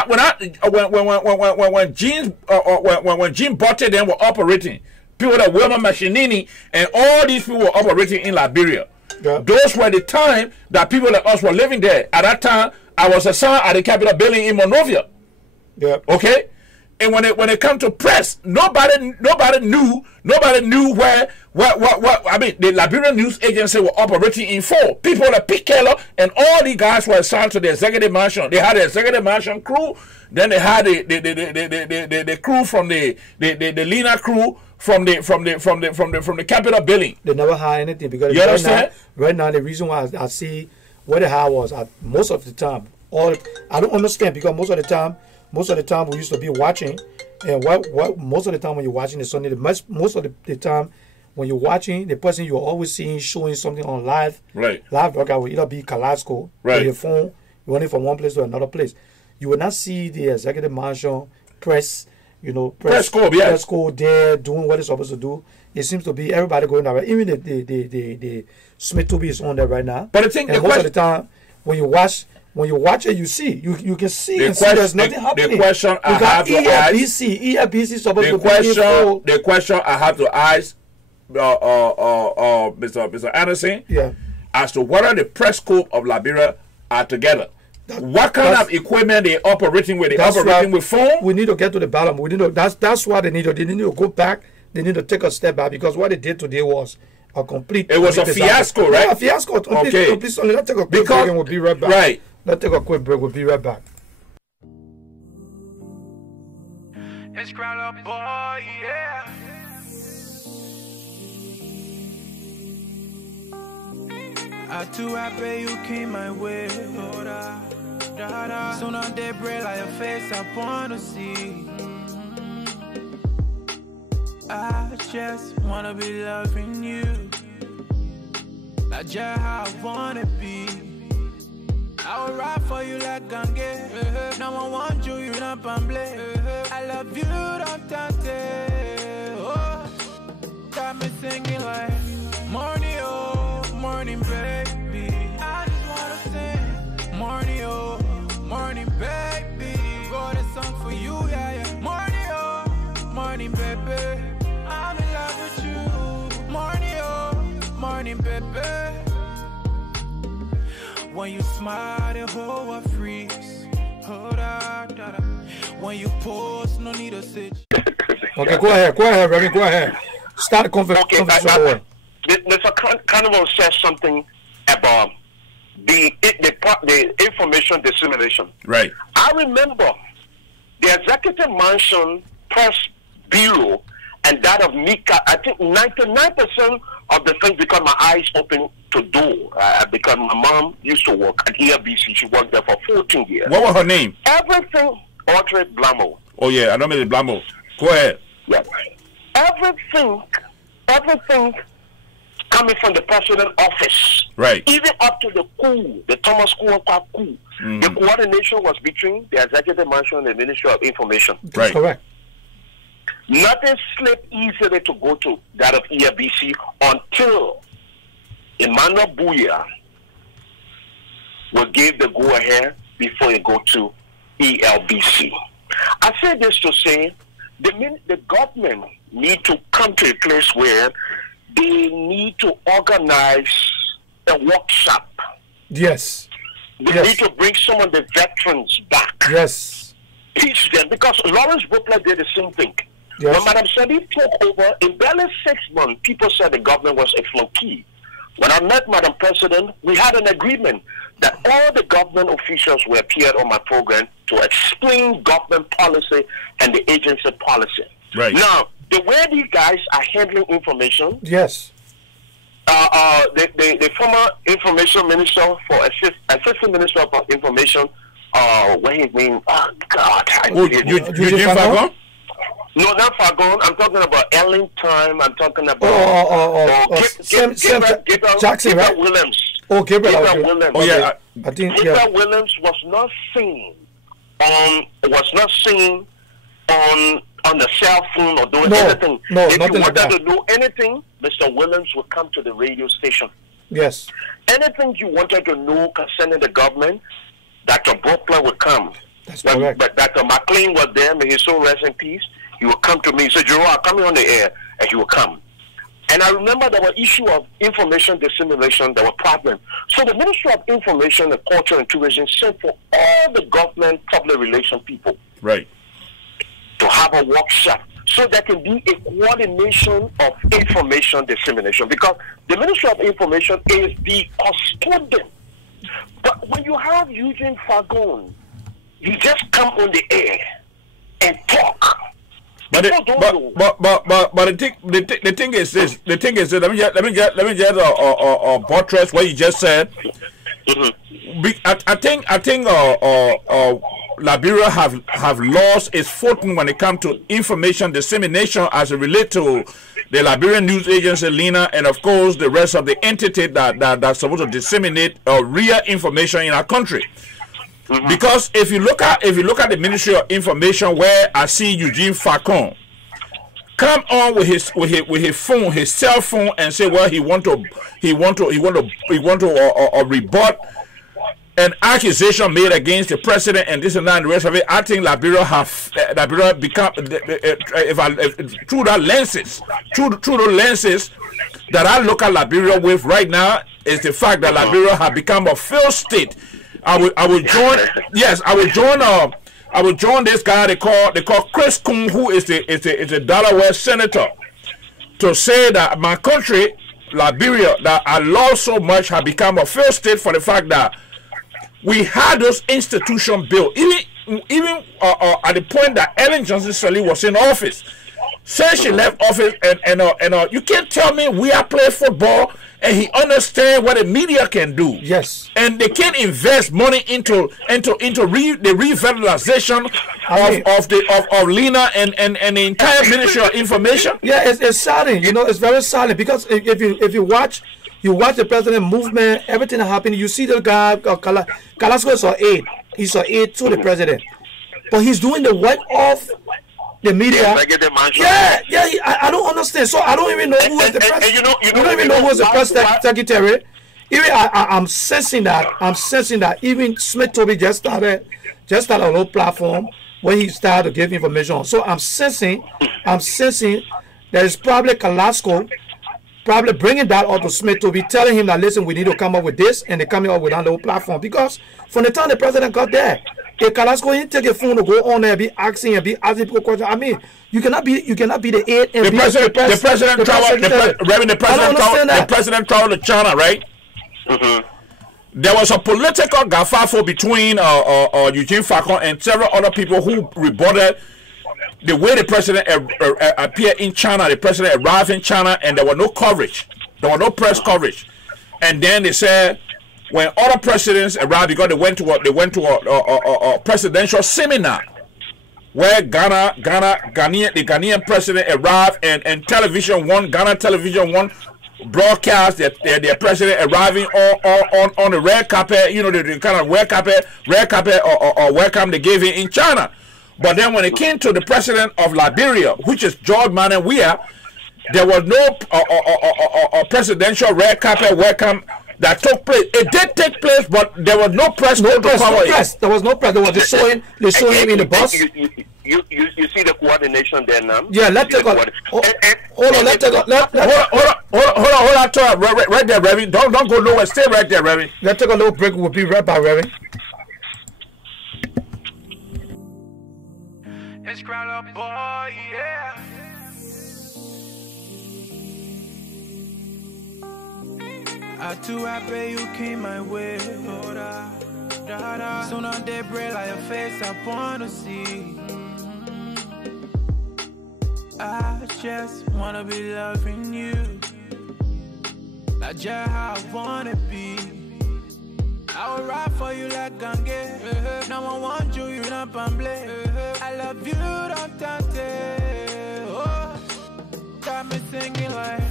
Botte then were operating, people like Wilma Machinini and all these people were operating in Liberia. Yeah. Those were the time that people like us were living there. At that time, I was assigned at the Capitol building in Monrovia. Yeah. Okay. And when it come to press, nobody knew where I mean, the Liberian news agency were operating in full. People like Pete Keller and all the guys were assigned to the executive mansion. They had the executive mansion crew. Then they had the crew from the Lrtn crew from the Capitol building. They never had anything because you understand? Right now, the reason why I see what they had was most of the time. I don't understand because most of the time we used to be watching, and what most of the time when you're watching the Sunday, most of the time when you're watching, the person you're always seeing showing something on live broadcast will either be Kalasco, or your phone, running from one place to another place. You will not see the executive mansion press corps there doing what it's supposed to do. It seems to be everybody going there. Even the Smith Toby is on there right now. But I think most of the time when you watch it, you see you can see there's nothing happening. The question I have to ask. ERBC supposed to be the question I have to ask Mr. Anderson, as to whether the press corps of Liberia are together. What kind of equipment they operating with? They operating with phone? We need to get to the bottom. We need to, that's why they need to go back. They need to take a step back because what they did today was a complete. It was a fiasco, right? Yeah, a fiasco. Okay. Let's take a quick break and we'll be right back. Right. Let's take a quick break. We'll be right back. It's Crowd Boy, yeah. I too happy you came my way. Soon on they break like your face, I wanna see. I just wanna be loving you, like just how I wanna be. I will ride for you like Gange. No one wants you, you not pamble. I love you, don't tante. Oh, got me singing like morning, oh, morning, baby. I just wanna sing morning, oh, morning, baby. Got a song for you, yeah, yeah. Morning, oh, morning. morning, baby. I'm in love with you. Morning, oh, morning, baby. When you smile, the whole world freeze. Hold on, da, da. When you pause, no need to sit. Okay, go ahead, Reverend, go ahead. Start the conversation. Mr. Carnival says something about the information dissemination. Right. I remember the Executive Mansion Press Bureau and that of Mika. I think 99% of the things because my eyes open to do. Because my mom used to work at ERBC. She worked there for 14 years. What was her name? Everything, Audrey Blamo. Oh yeah, I know Mr. Blamo. Go ahead. Yeah. Everything coming from the president's office. Right. Even up to the coup, the Thomas coup. The coordination was between the Executive Mansion and the Ministry of Information. Right. Correct. Nothing slipped easily to go to that of ERBC until Emmanuel Buya will give the go-ahead before you go to ELBC. I say this to say the government need to come to a place where they need to organize a workshop. Yes. They Yes. need to bring some of the veterans back. Yes. Teach them, because Lawrence Butler did the same thing. Yes. When Madam Sadi took over, in barely 6 months, people said the government was a flunky. When I met Madam President, we had an agreement that all the government officials were appeared on my program to explain government policy and the agency policy. Right. Now, the way these guys are handling information, Yes. the former information minister for assistant minister of information, what his name? Oh God, Eugene Fagon? No, not Fagon. I'm talking about Lrtn. I'm talking about Jackson, right? Williams. Oh, Gabriel. Gabriel Okay. Williams. Oh yeah. I think Gabriel Williams was not seen on the cell phone or doing anything. No, if you nothing like wanted that. to know anything, Mr. Williams would come to the radio station. Yes. Anything you wanted to know concerning the government, Dr. Butler would come. That's correct. But Dr. McLean was there, may his soul rest in peace. He would come to me. He said, Gerard, come here on the air. And he would come. And I remember there were issues of information dissemination, there were problems. So the Ministry of Information and Culture and Tourism sent for all the government public relation people Right. to have a workshop so there can be a coordination of information dissemination, because the Ministry of Information is the custodian. But when you have Eugene Fagon, you just come on the air and talk. But the thing is this. The thing is that let me just buttress what you just said. I think Liberia have lost its footing when it comes to information dissemination as it relates to the Liberian news agency Lrtn, and of course the rest of the entity that's supposed to disseminate real information in our country. Because if you look at the Ministry of Information, where I see Eugene Fagon come on with his phone, his cell phone, and say, well, he want to rebut an accusation made against the president and this and that and the rest of it. I think Liberia become through the lenses that I look at Liberia with right now is the fact that Liberia have become a failed state. I would join this guy they call Chris Coon, who is a Delaware senator, to say that my country, Liberia, that I love so much, have become a failed state for the fact that we had those institutions built. Even at the point that Ellen Johnson Sirleaf was in office, since she left office, and you can't tell me we are playing football and he understands what the media can do. Yes. And they can invest money into the revitalization of Lrtn and the entire Ministry of Information. Yeah, it's silent. You know, it's very silent, because if you watch the president movement, everything happening. You see the guy Kalasco is our aide. He's our aide to the president, but he's doing the work of the media. I don't understand. So I don't even know who is the press. You don't even know who is the press secretary. Even I'm sensing that. Even Smith Toby just started a little platform when he started to give information on. So I'm sensing there is probably Kalasco probably bringing that out to Smith to be telling him that, listen, we need to come up with this, and they're coming up with another platform. Because from the time the president got there, if Kalasco didn't take a phone to go on there and be asking people questions, I mean, you cannot be the aide and the president traveled to China, right? There was a political gafafo between Eugene Falcon and several other people who reported the way the president appeared in China. The president arrived in China, and there was no coverage. There was no press coverage. And then they said when other presidents arrived, because they went to a presidential seminar where the Ghanaian president arrived, and Ghana Television One broadcast their president arriving on the red carpet, you know, the kind of red carpet or welcome they gave him in China. But then when it came to the president of Liberia, which is George Manuel Weah, there was no presidential red carpet welcome that took place. It did take place, but there was no press. There was no press. They were just showing him in the bus. You see the coordination there now. Yeah, let's take a hold on. Let's take a hold on. Right there, Reverend. Don't go nowhere. Stay right there, Reverend. Let's take a little break. We'll be right back, Reverend. It's crowd up, boy, yeah. I too happy you came my way. Soon on day break like your face I wanna see. I just wanna be loving you, like just how I wanna be. I will ride for you like Gange. Now I want you, you not pamble. I love you, don't tante. Oh, got me singing like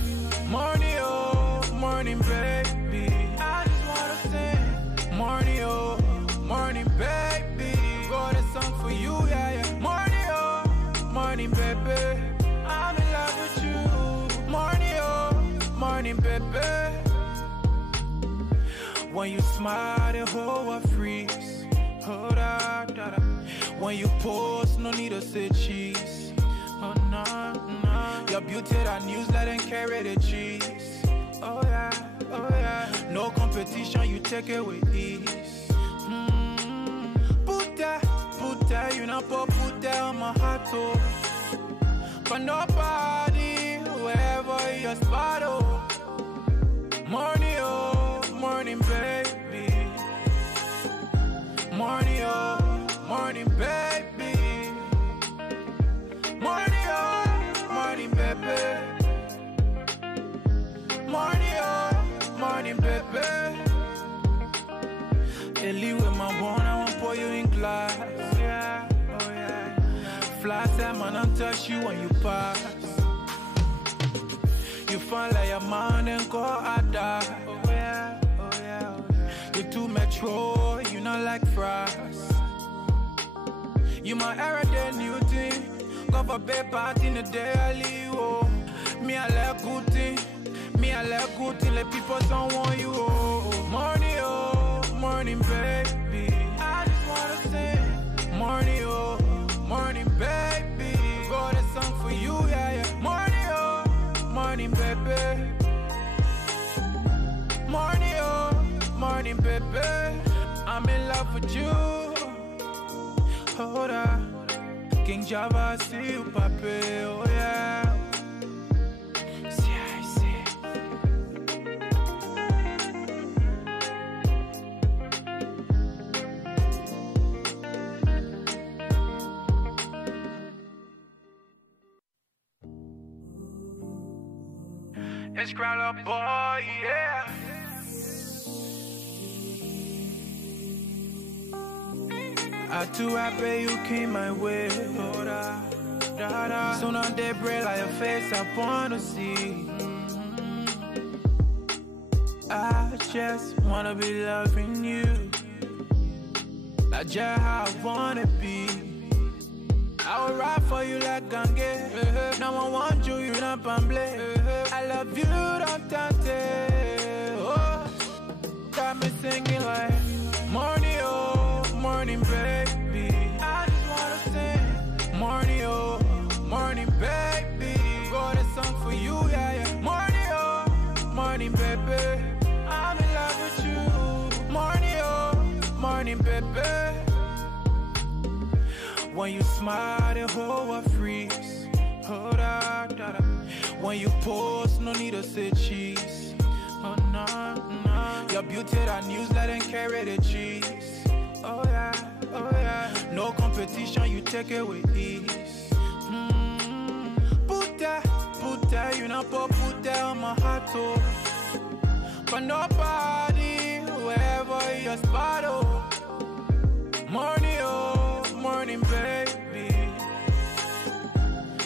morning, oh, morning, baby. I just wanna sing morning, oh, morning, baby. Got a song for you, yeah, yeah. Morning, oh, morning, baby. I'm in love with you. Morning, oh, morning, baby. When you smile, the whole world freeze. Oh, da, da, da. When you pose, no need to say cheese. Oh, no, no. Your beauty, that news, let them carry the cheese. Oh, yeah, oh, yeah. No competition, you take it with ease. Put that, you know, put that on my heart, oh. For nobody, wherever your spot, oh. Morning, oh, morning, baby. Morning, oh, morning, baby. Morning, oh, morning, baby. Morning, oh, morning, baby. Ellie with my one, I won't pour you in glass. Oh yeah, oh yeah. Fly that man, I'll touch you when you pass. You find like a man and go out die. Oh yeah, oh yeah, oh yeah. You too metro, you not like fries. You my everyday new thing. Go for bed party in the daily, oh. Me I like good thing. Me I like good thing, let people don't want you, oh. Morning, baby. I just wanna sing morning, oh, morning, baby. Got a song for you, yeah, yeah. Morning, oh, morning, baby. Morning, oh, morning, baby. I'm in love with you. Hold on, King Java, see you, papi, oh yeah. See, I see. It's crowd up, boy, yeah. I too happy you came my way. Soon on day break like your face I wanna see. I just wanna be loving you, like just how I wanna be. I will ride for you like Gange. Now I want you, you not pamble. I love you, don't tante. Oh, got me singing like morning, oh, morning, baby. I just wanna sing morning, baby. I'm in love with you. Morning, oh, morning, baby. When you smile, the whole world freeze. Oh, da, da, da. When you post, no need to say cheese. Oh, no, no. Your beauty, that news, let them carry the cheese. Oh, yeah, oh, yeah. No competition, you take it with ease. Put that, you know, put that on my heart, oh. For nobody, wherever your spot, oh. Morning, oh, morning, baby.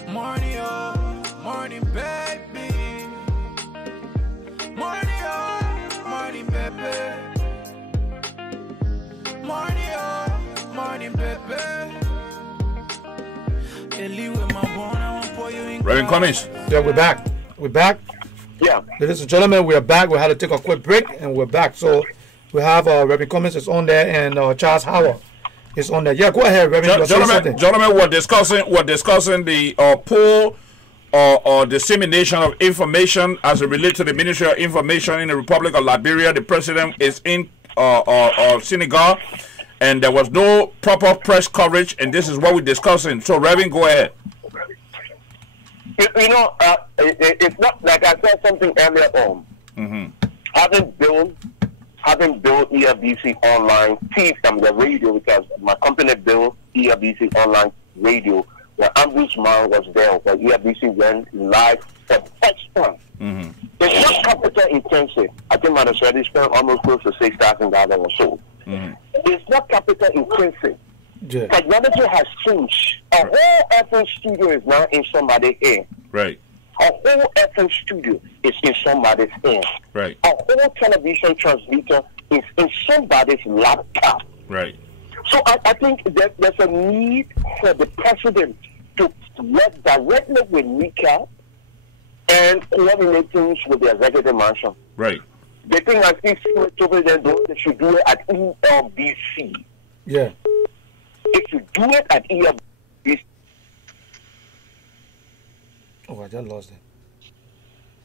Morning, oh, morning, baby. Morning, oh, morning, baby. Morning, oh, morning, baby. Reverend Cummings. Yeah, we're back. We're back. Yeah. Ladies and gentlemen, we are back. We had to take a quick break, and we're back. So we have Reverend Cummings is on there, and Charles Howard is on there. Yeah, go ahead, Reverend. Gentlemen, we're discussing the pool or dissemination of information as it relates to the Ministry of Information in the Republic of Liberia. The president is in Senegal, and there was no proper press coverage, and this is what we're discussing. So, Reverend, go ahead. You know, it's not like I said something earlier on. Having built ERBC online, the radio, because my company built ERBC online radio, where Ombudsman was there, where ERBC went live for the first time. It's not capital intensive. I think my study spent almost close to $6,000 or so. It's not capital intensive. Yeah. Technology has changed. A whole FM studio is now in somebody's hand. Right. A whole FM studio is in somebody's hand. Right. A whole television transmitter is in somebody's laptop. Right. So I think that there's a need for the president to work directly with NICA and coordinate things with the executive mansion. Right. The thing I think they should do it at ELBC. Yeah. If you do it at ELBC. Oh, I just lost it.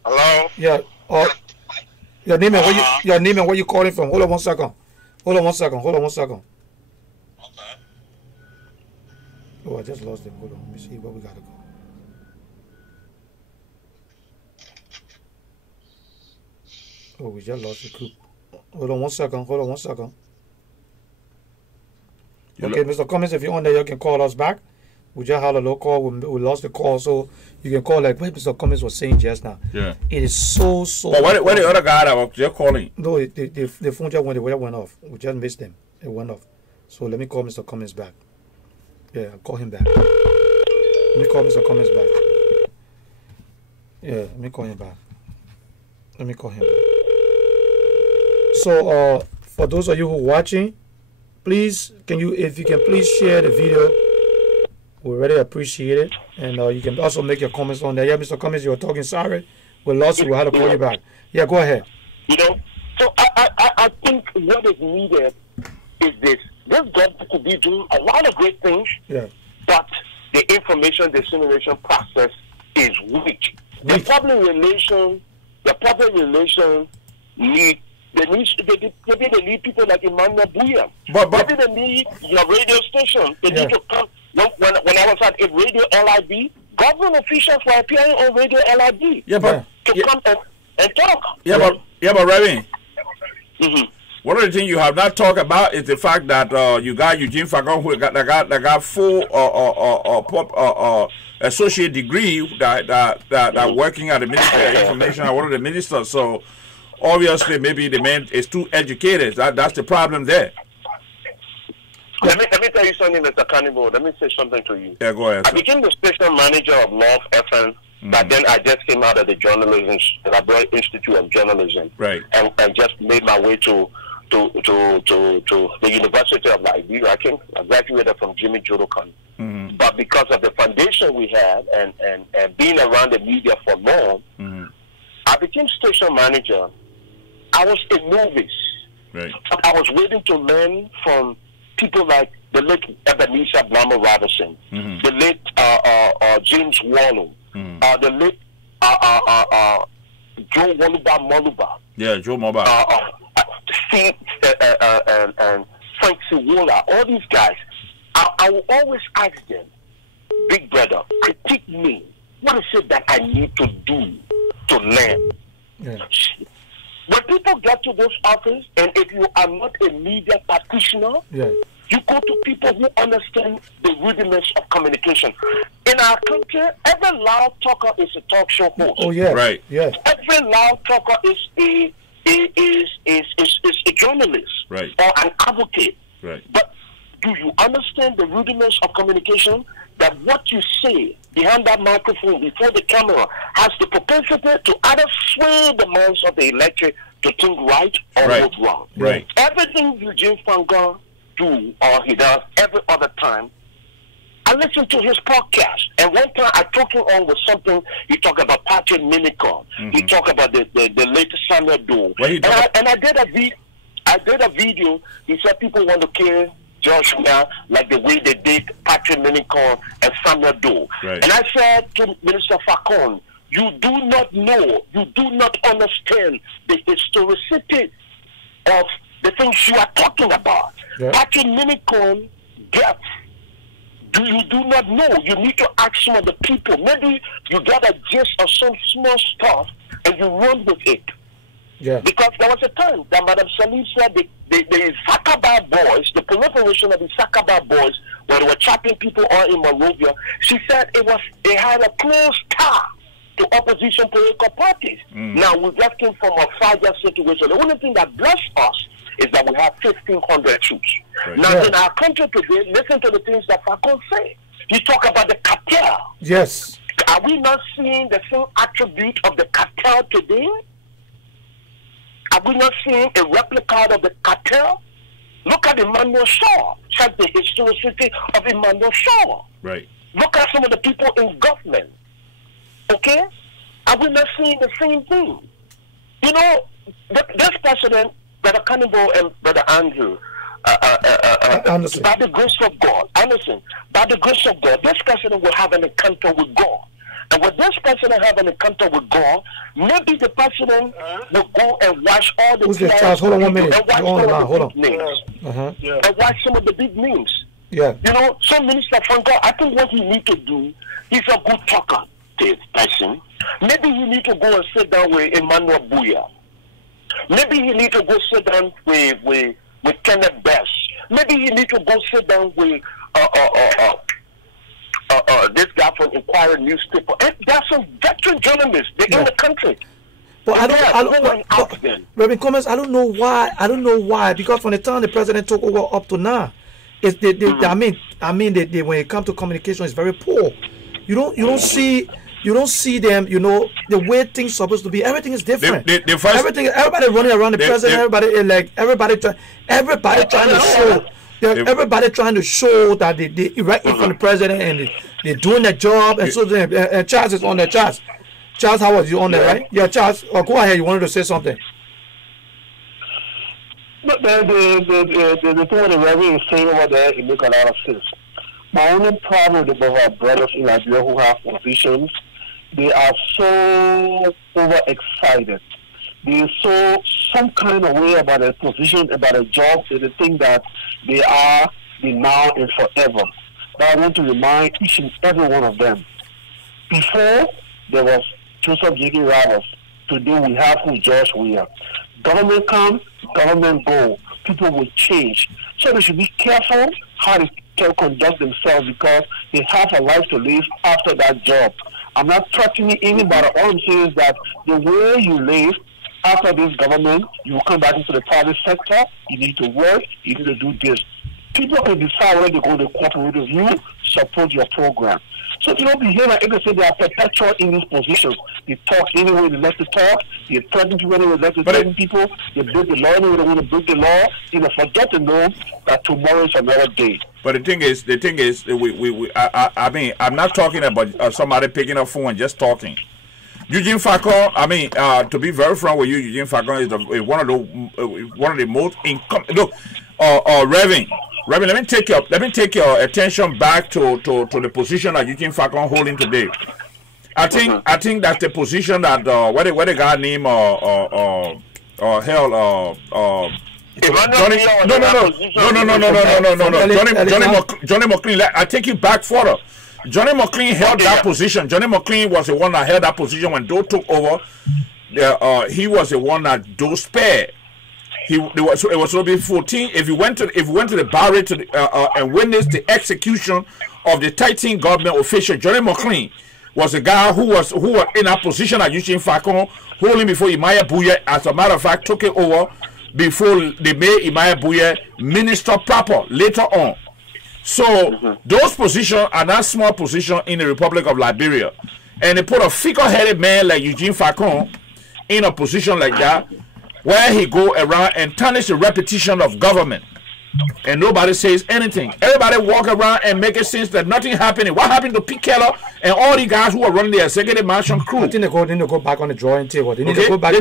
Hello? Yeah. Your name and where you calling from? Hold on 1 second. Hold on 1 second. Okay. Oh, I just lost them. Hold on. Let me see where we gotta go. Oh, we just lost the group. Hold on 1 second. Okay, Mr. Cummings, if you're on there, you can call us back. We just had a low call. We lost the call, so you can call like what Mr. Cummings was saying just now. Yeah. It is so. But where the other guy that was just calling? No, the phone just went off. We just missed them. It went off. So let me call Mr. Cummings back. Yeah, I'll call him back. Let me call Mr. Cummings back. Yeah, let me call him back. So, for those of you who are watching, please, if you can please share the video, we really appreciate it. And you can also make your comments on there. Yeah, Mr. Cummings, you were talking. Sorry, we lost you. We had to call you back. Yeah, go ahead. You know, so I think what is needed is this. This government could be doing a lot of great things, but the information dissemination process is weak. The public relation need. They need people like Emmanuel Bouya. Maybe they need your radio station. They need to come. When I was at a Radio LIB, government officials were appearing on Radio LIB to come and talk. But Reverend, one of the things you have not talked about is the fact that you got Eugene Fagon who got full associate degree that working at the Ministry of Information, one of the ministers. So obviously, maybe the man is too educated. That's the problem there. Let me tell you something, Mr. Cannibal. Let me say something to you. Yeah, go ahead. I became the station manager of Love FM, but then I just came out of the journalism, the Liberia Institute of Journalism, right? And just made my way to the University of Liberia. I graduated from Jimmy Jodokan. But because of the foundation we had and being around the media for long, I became station manager. I was a novice. Right. I was waiting to learn from people like the late Ebenezer Blammer Robinson, the late James Wallow, the late Joe Moluba. Yeah, Joe Moluba. Steve and Frank Siwola, all these guys, I will always ask them, big brother, critique me. What is it that I need to do to learn? Yeah. When people get to this office, and if you are not a media practitioner, you go to people who understand the rudiments of communication. In our country, every loud talker is a talk show host. Oh yeah, right. Yeah. Every loud talker is a journalist, right, or an advocate. Right. But do you understand the rudiments of communication? That what you say behind that microphone before the camera has the propensity to either sway the minds of the electorate to think right or vote wrong. Right. Everything Eugene Fanga do or he does every other time, I listen to his podcast, and one time I took him on with something. He talked about Patrick Minicon. He talked about the latest Samuel Doe. And I did a video. He said people want to kill Joshua like the way they did Patrick Minicon and Samuel Doe. Right. And I said to Minister Facon, you do not know, you do not understand the historicity of the things you are talking about. Yeah. Patrick Minicon gets. You do not know. You need to ask some of the people. Maybe you get a gist of some small stuff and you run with it. Yeah. Because there was a time that Madam Salim said the Sakaba boys, the proliferation of the Sakaba boys, where they were trapping people all in Monrovia, she said they had a close tie to opposition political parties. Now we just came from a fragile situation. The only thing that blessed us is that we have 1,500 troops. Right. Now in our country today, listen to the things that Falcon say. He talk about the cartel. Yes. Are we not seeing the same attribute of the cartel today? Are we not seeing a replica of the cartel? Look at Emmanuel Shaw. Check the historicity of Emmanuel Shaw. Right. Look at some of the people in government. Okay? Are we not seeing the same thing? You know, this president, Brother Cannibal and Brother Andrew, by the grace of God, Anderson, by the grace of God, this president will have an encounter with God. And when this president have an encounter with God, maybe the president will go and watch all the Who's this, Charles? Hold on 1 minute. Hold on. And watch some of the big names. Yeah. You know, so Minister Franco, I think what he need to do, he's a good talker, this person. Maybe he need to go and sit down with Emmanuel Buya. Maybe he need to go sit down with Kenneth Best. Maybe he need to go sit down with this guy from Inquirer newspaper. And there are some veteran journalists. They're in the country. But Reverend Cummins, I don't know why. Because from the time the president took over up to now, I mean, when it comes to communication, it's very poor. You don't see them. You know the way things are supposed to be. Everything is different. Everybody running around the president. Everybody trying to show. Everybody trying to show that they erect it from the president and they're doing their job. And so Charles is on there. Charles, how was you on there, right? Yeah, Charles. Go ahead. You wanted to say something. But the thing with the Reverend is saying over there, it makes a lot of sense. My only problem with our brothers in Nigeria who have positions, they are so overexcited. They so some kind of way about a position, about a job, so they think that they are the now and forever. But I want to remind each and every one of them. Before there was Joseph J.K. Rivers, today we have who George we are. Government come, government go. People will change. So they should be careful how they can conduct themselves because they have a life to live after that job. I'm not threatening anybody. All I'm saying is that the way you live after this government, you will come back into the private sector. You need to work. You need to do this. People can decide whether they go to corporate with you, support your program. So if you don't behave like they say they are perpetual in these positions. They talk anyway they like to talk. They threaten people anyway they like to threaten people. They break the law anyway they want to break the law. You know, forget to know that tomorrow is another day. But the thing is, I mean, I'm not talking about somebody picking up phone and just talking. Eugene Falcon, I mean, to be very frank with you, Eugene Falcon is one of the most look, Reverend, let me take your attention back to the position that Eugene Falcon holding today. I think that's the position that what the guy named Johnny McLean. I take you back further. Johnny McLean held that position. Johnny McLean was the one that held that position when Doe took over. He was the one that Doe spared. It was so be 14. If you went to the barracks and witnessed the execution of the 13 government official, Johnny McLean was a guy who was in a position at Eugene Falcon, holding before Imaya Buye. As a matter of fact, took it over before they made Imaya Buye minister proper later on. So those positions are not small positions in the Republic of Liberia, and they put a figure-headed man like Eugene Falcon in a position like that, where he go around and tarnish the reputation of government, and nobody says anything. Everybody walk around and make it seem that nothing happening. What happened to Pete Keller and all the guys who are running the executive mansion crew? I think they need to go back on the drawing table. They need to go back.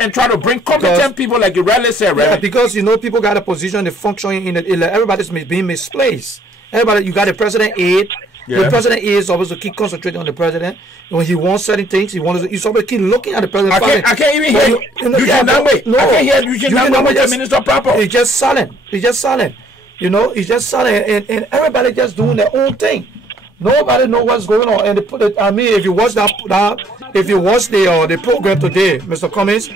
And try to bring competent people, like you rightly said, right? Yeah, because people got a position, they function in everybody's being misplaced. Everybody, you got a president aide. The president is supposed to keep concentrating on the president. When he wants certain things, he's supposed to keep looking at the president. I can't even hear you that way. No, I can't hear you that way with the minister proper. He's just silent. He's just silent. He's just silent, and everybody just doing their own thing. Nobody know what's going on. And they put it. I mean, if you watch if you watch the program today, Mr. Cummings,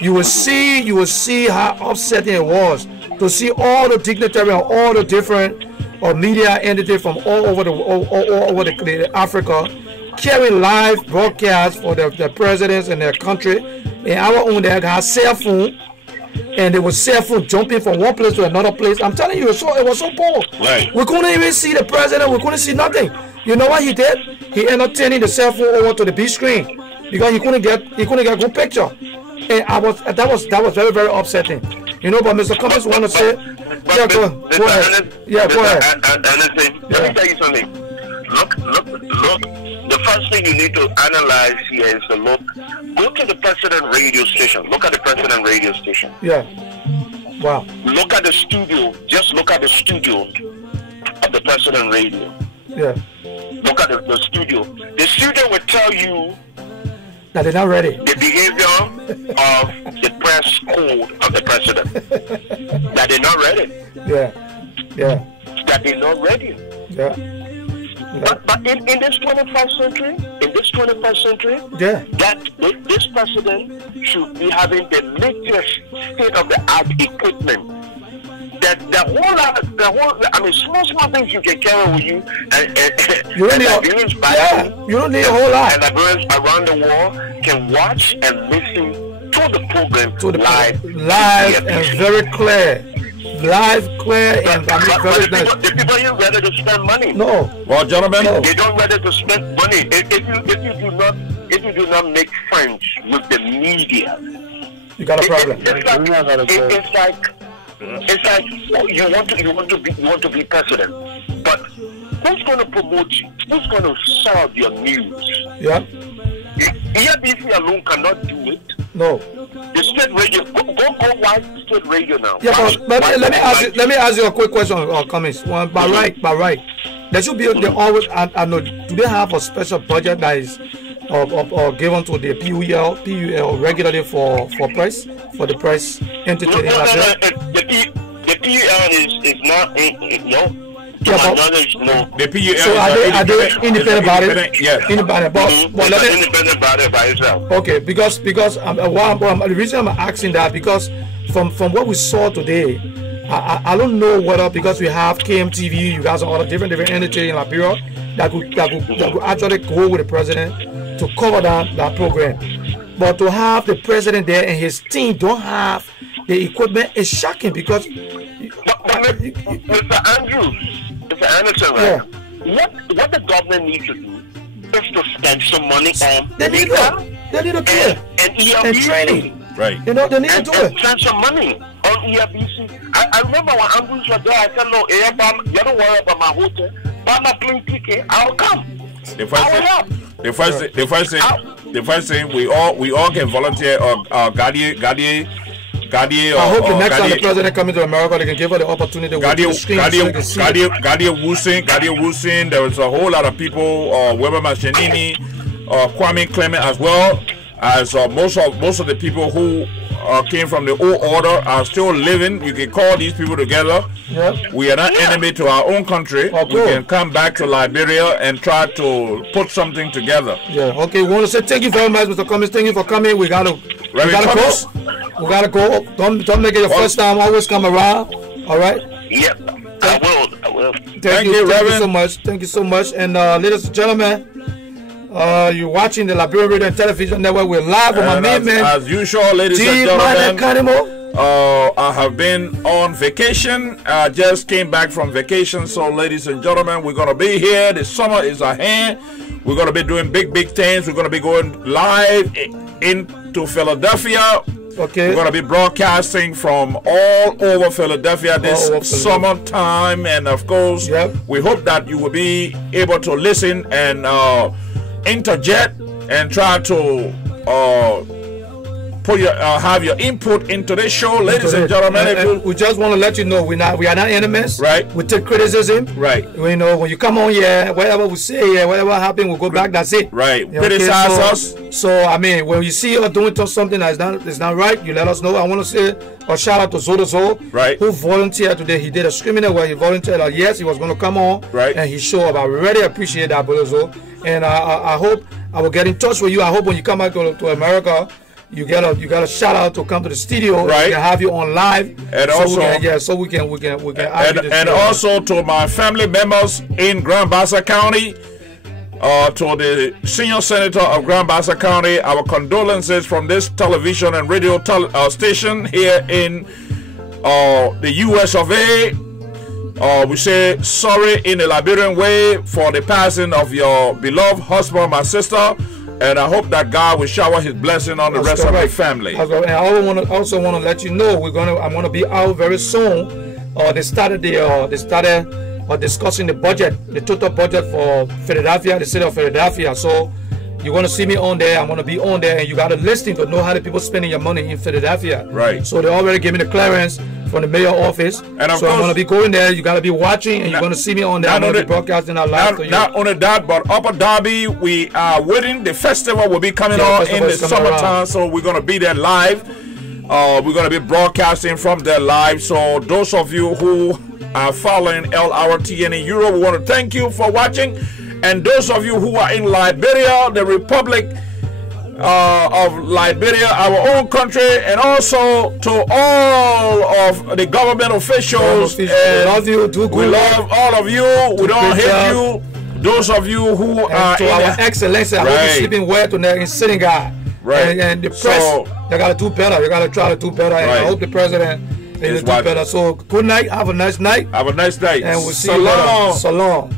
you will see how upsetting it was to see all the dignitaries and all the different media entities from all over the Africa carrying live broadcasts for the presidents and their country. And our own, they had cell phone, and they were cell phone jumping from one place to another place. I'm telling you, it was so poor. Right. We couldn't even see the president. We couldn't see nothing. You know what he did? He ended up turning the cell phone over to the big screen because he couldn't get a good picture. And that was very, very upsetting. But Mr. Cummings want to say, go ahead. Yeah, go ahead. Let me tell you something. Look. The first thing you need to analyze here is to go to the president radio station. Look at the president radio station. Yeah. Wow. Look at the studio. Just look at the studio of the president radio. Yeah. Look at the studio. The studio will tell you that they're not ready. The behavior of the press code of the president. That they're not ready. Yeah. That they're not ready. Yeah. But in this 21st century, that this president should be having the latest state-of-the-art equipment. Small things you can carry with you, and you don't need a whole lot. And Liberians around the world can watch and listen to the program live and very clear. Live, clear, and very nice. The people here ready to spend money. No. Well, gentlemen, they don't ready to spend money. If you do not make friends with the media, you got a problem. It's like you want to be president, but who's going to promote you? Who's going to serve your news? Yeah. ERBC alone cannot do it. No. The state radio, go watch state radio now. Yeah, but let me ask you a quick question, Cummings. By right, there should be always. I know. Do they have a special budget that is given to the PUL regularly for the press entity? The PUL is not no. The PUL so are they independent about it? Yes. Independent, independent about it by itself. Okay, because the reason I'm asking that, because from what we saw today, I don't know whether, because we have KMTV, you guys are all the different entities in Liberia that could actually go with the president to cover that program. But to have the president there and his team don't have the equipment is shocking, because Mr. Anderson, right? Yeah. What the government needs to do is to spend some money on they need to clear and training. Right. They need to do it. Spend some money on ERBC. I remember when Andrews was there, I said, no, you don't worry about my hotel. Buy my plane ticket, I'll come. The first thing we all can volunteer or Gadier. I hope the next time the president comes to America, they can give her the opportunity to Gadier Woosen. There was a whole lot of people, Weber Machinini, Kwame Clement, as well as most of the people who came from the old order are still living. You can call these people together. Yep. We are not enemy to our own country. Oh, we can come back to Liberia and try to put something together. Yeah. Okay. We want to say thank you very much, Mr. Cummings. Thank you for coming. We gotta go. We gotta go. Don't make it your first time. Always come around. All right. Yep. I will. Thank you, Reverend. Thank you so much. Thank you so much. And ladies and gentlemen, you're watching the Liberian Radio and Television Network. We're live with my main man. As usual, ladies and gentlemen, I have been on vacation. I just came back from vacation. So, ladies and gentlemen, we're going to be here. The summer is at hand. We're going to be doing big things. We're going to be going live into Philadelphia. Okay. We're going to be broadcasting from all over Philadelphia this summertime. And, of course, we hope that you will be able to listen and interject and try to have your input into this show, ladies and gentlemen. And we just want to let you know we are not enemies. Right. We take criticism. Right. You know, when you come on here, whatever we say here, whatever happens, we'll go back. That's it. Right. Okay, Criticize us. So I mean, when you see us doing something that's not right, you let us know. I want to say a shout out to Zodozo, right, who volunteered today. He did a screaming where he volunteered. Yes, he was going to come on. Right. And he showed up. I really appreciate that, Brother Zo. And I hope I will get in touch with you. I hope when you come back to America, you got a shout out to come to the studio. Right. We can have you on live. And so also, we can and also to my family members in Grand Bassa County, to the senior senator of Grand Bassa County, our condolences from this television and radio station here in the US of A. We say sorry in a Liberian way for the passing of your beloved husband, my sister, and I hope that God will shower His blessing on the rest of the family. And I also want to let you know I'm gonna be out very soon. They started discussing the budget, the total budget for Philadelphia, the city of Philadelphia. So you're going to see me on there. I'm going to be on there, and you got to listen to know how the people spending your money in Philadelphia. Right. So they already gave me the clearance from the mayor office. And so I'm going to be going there. You got to be watching, and you're going to see me on there. I'm going to be broadcasting our live to you. Not only that, but Upper Derby, we are waiting. The festival will be coming on in the summertime, so we're going to be there live. We're going to be broadcasting from there live. So those of you who are following Lrtn in Europe, we want to thank you for watching. And those of you who are in Liberia, the Republic of Liberia, our own country, and also to all of the government officials, we love you. We love all of you. We don't hate you. Those of you who are to our excellency, I hope you're sleeping well tonight in Senegal. Right. And the press, they got to do better. You got to try to do better. And I hope the president is do better. So good night. Have a nice night. Have a nice night. And we'll see you later. So long.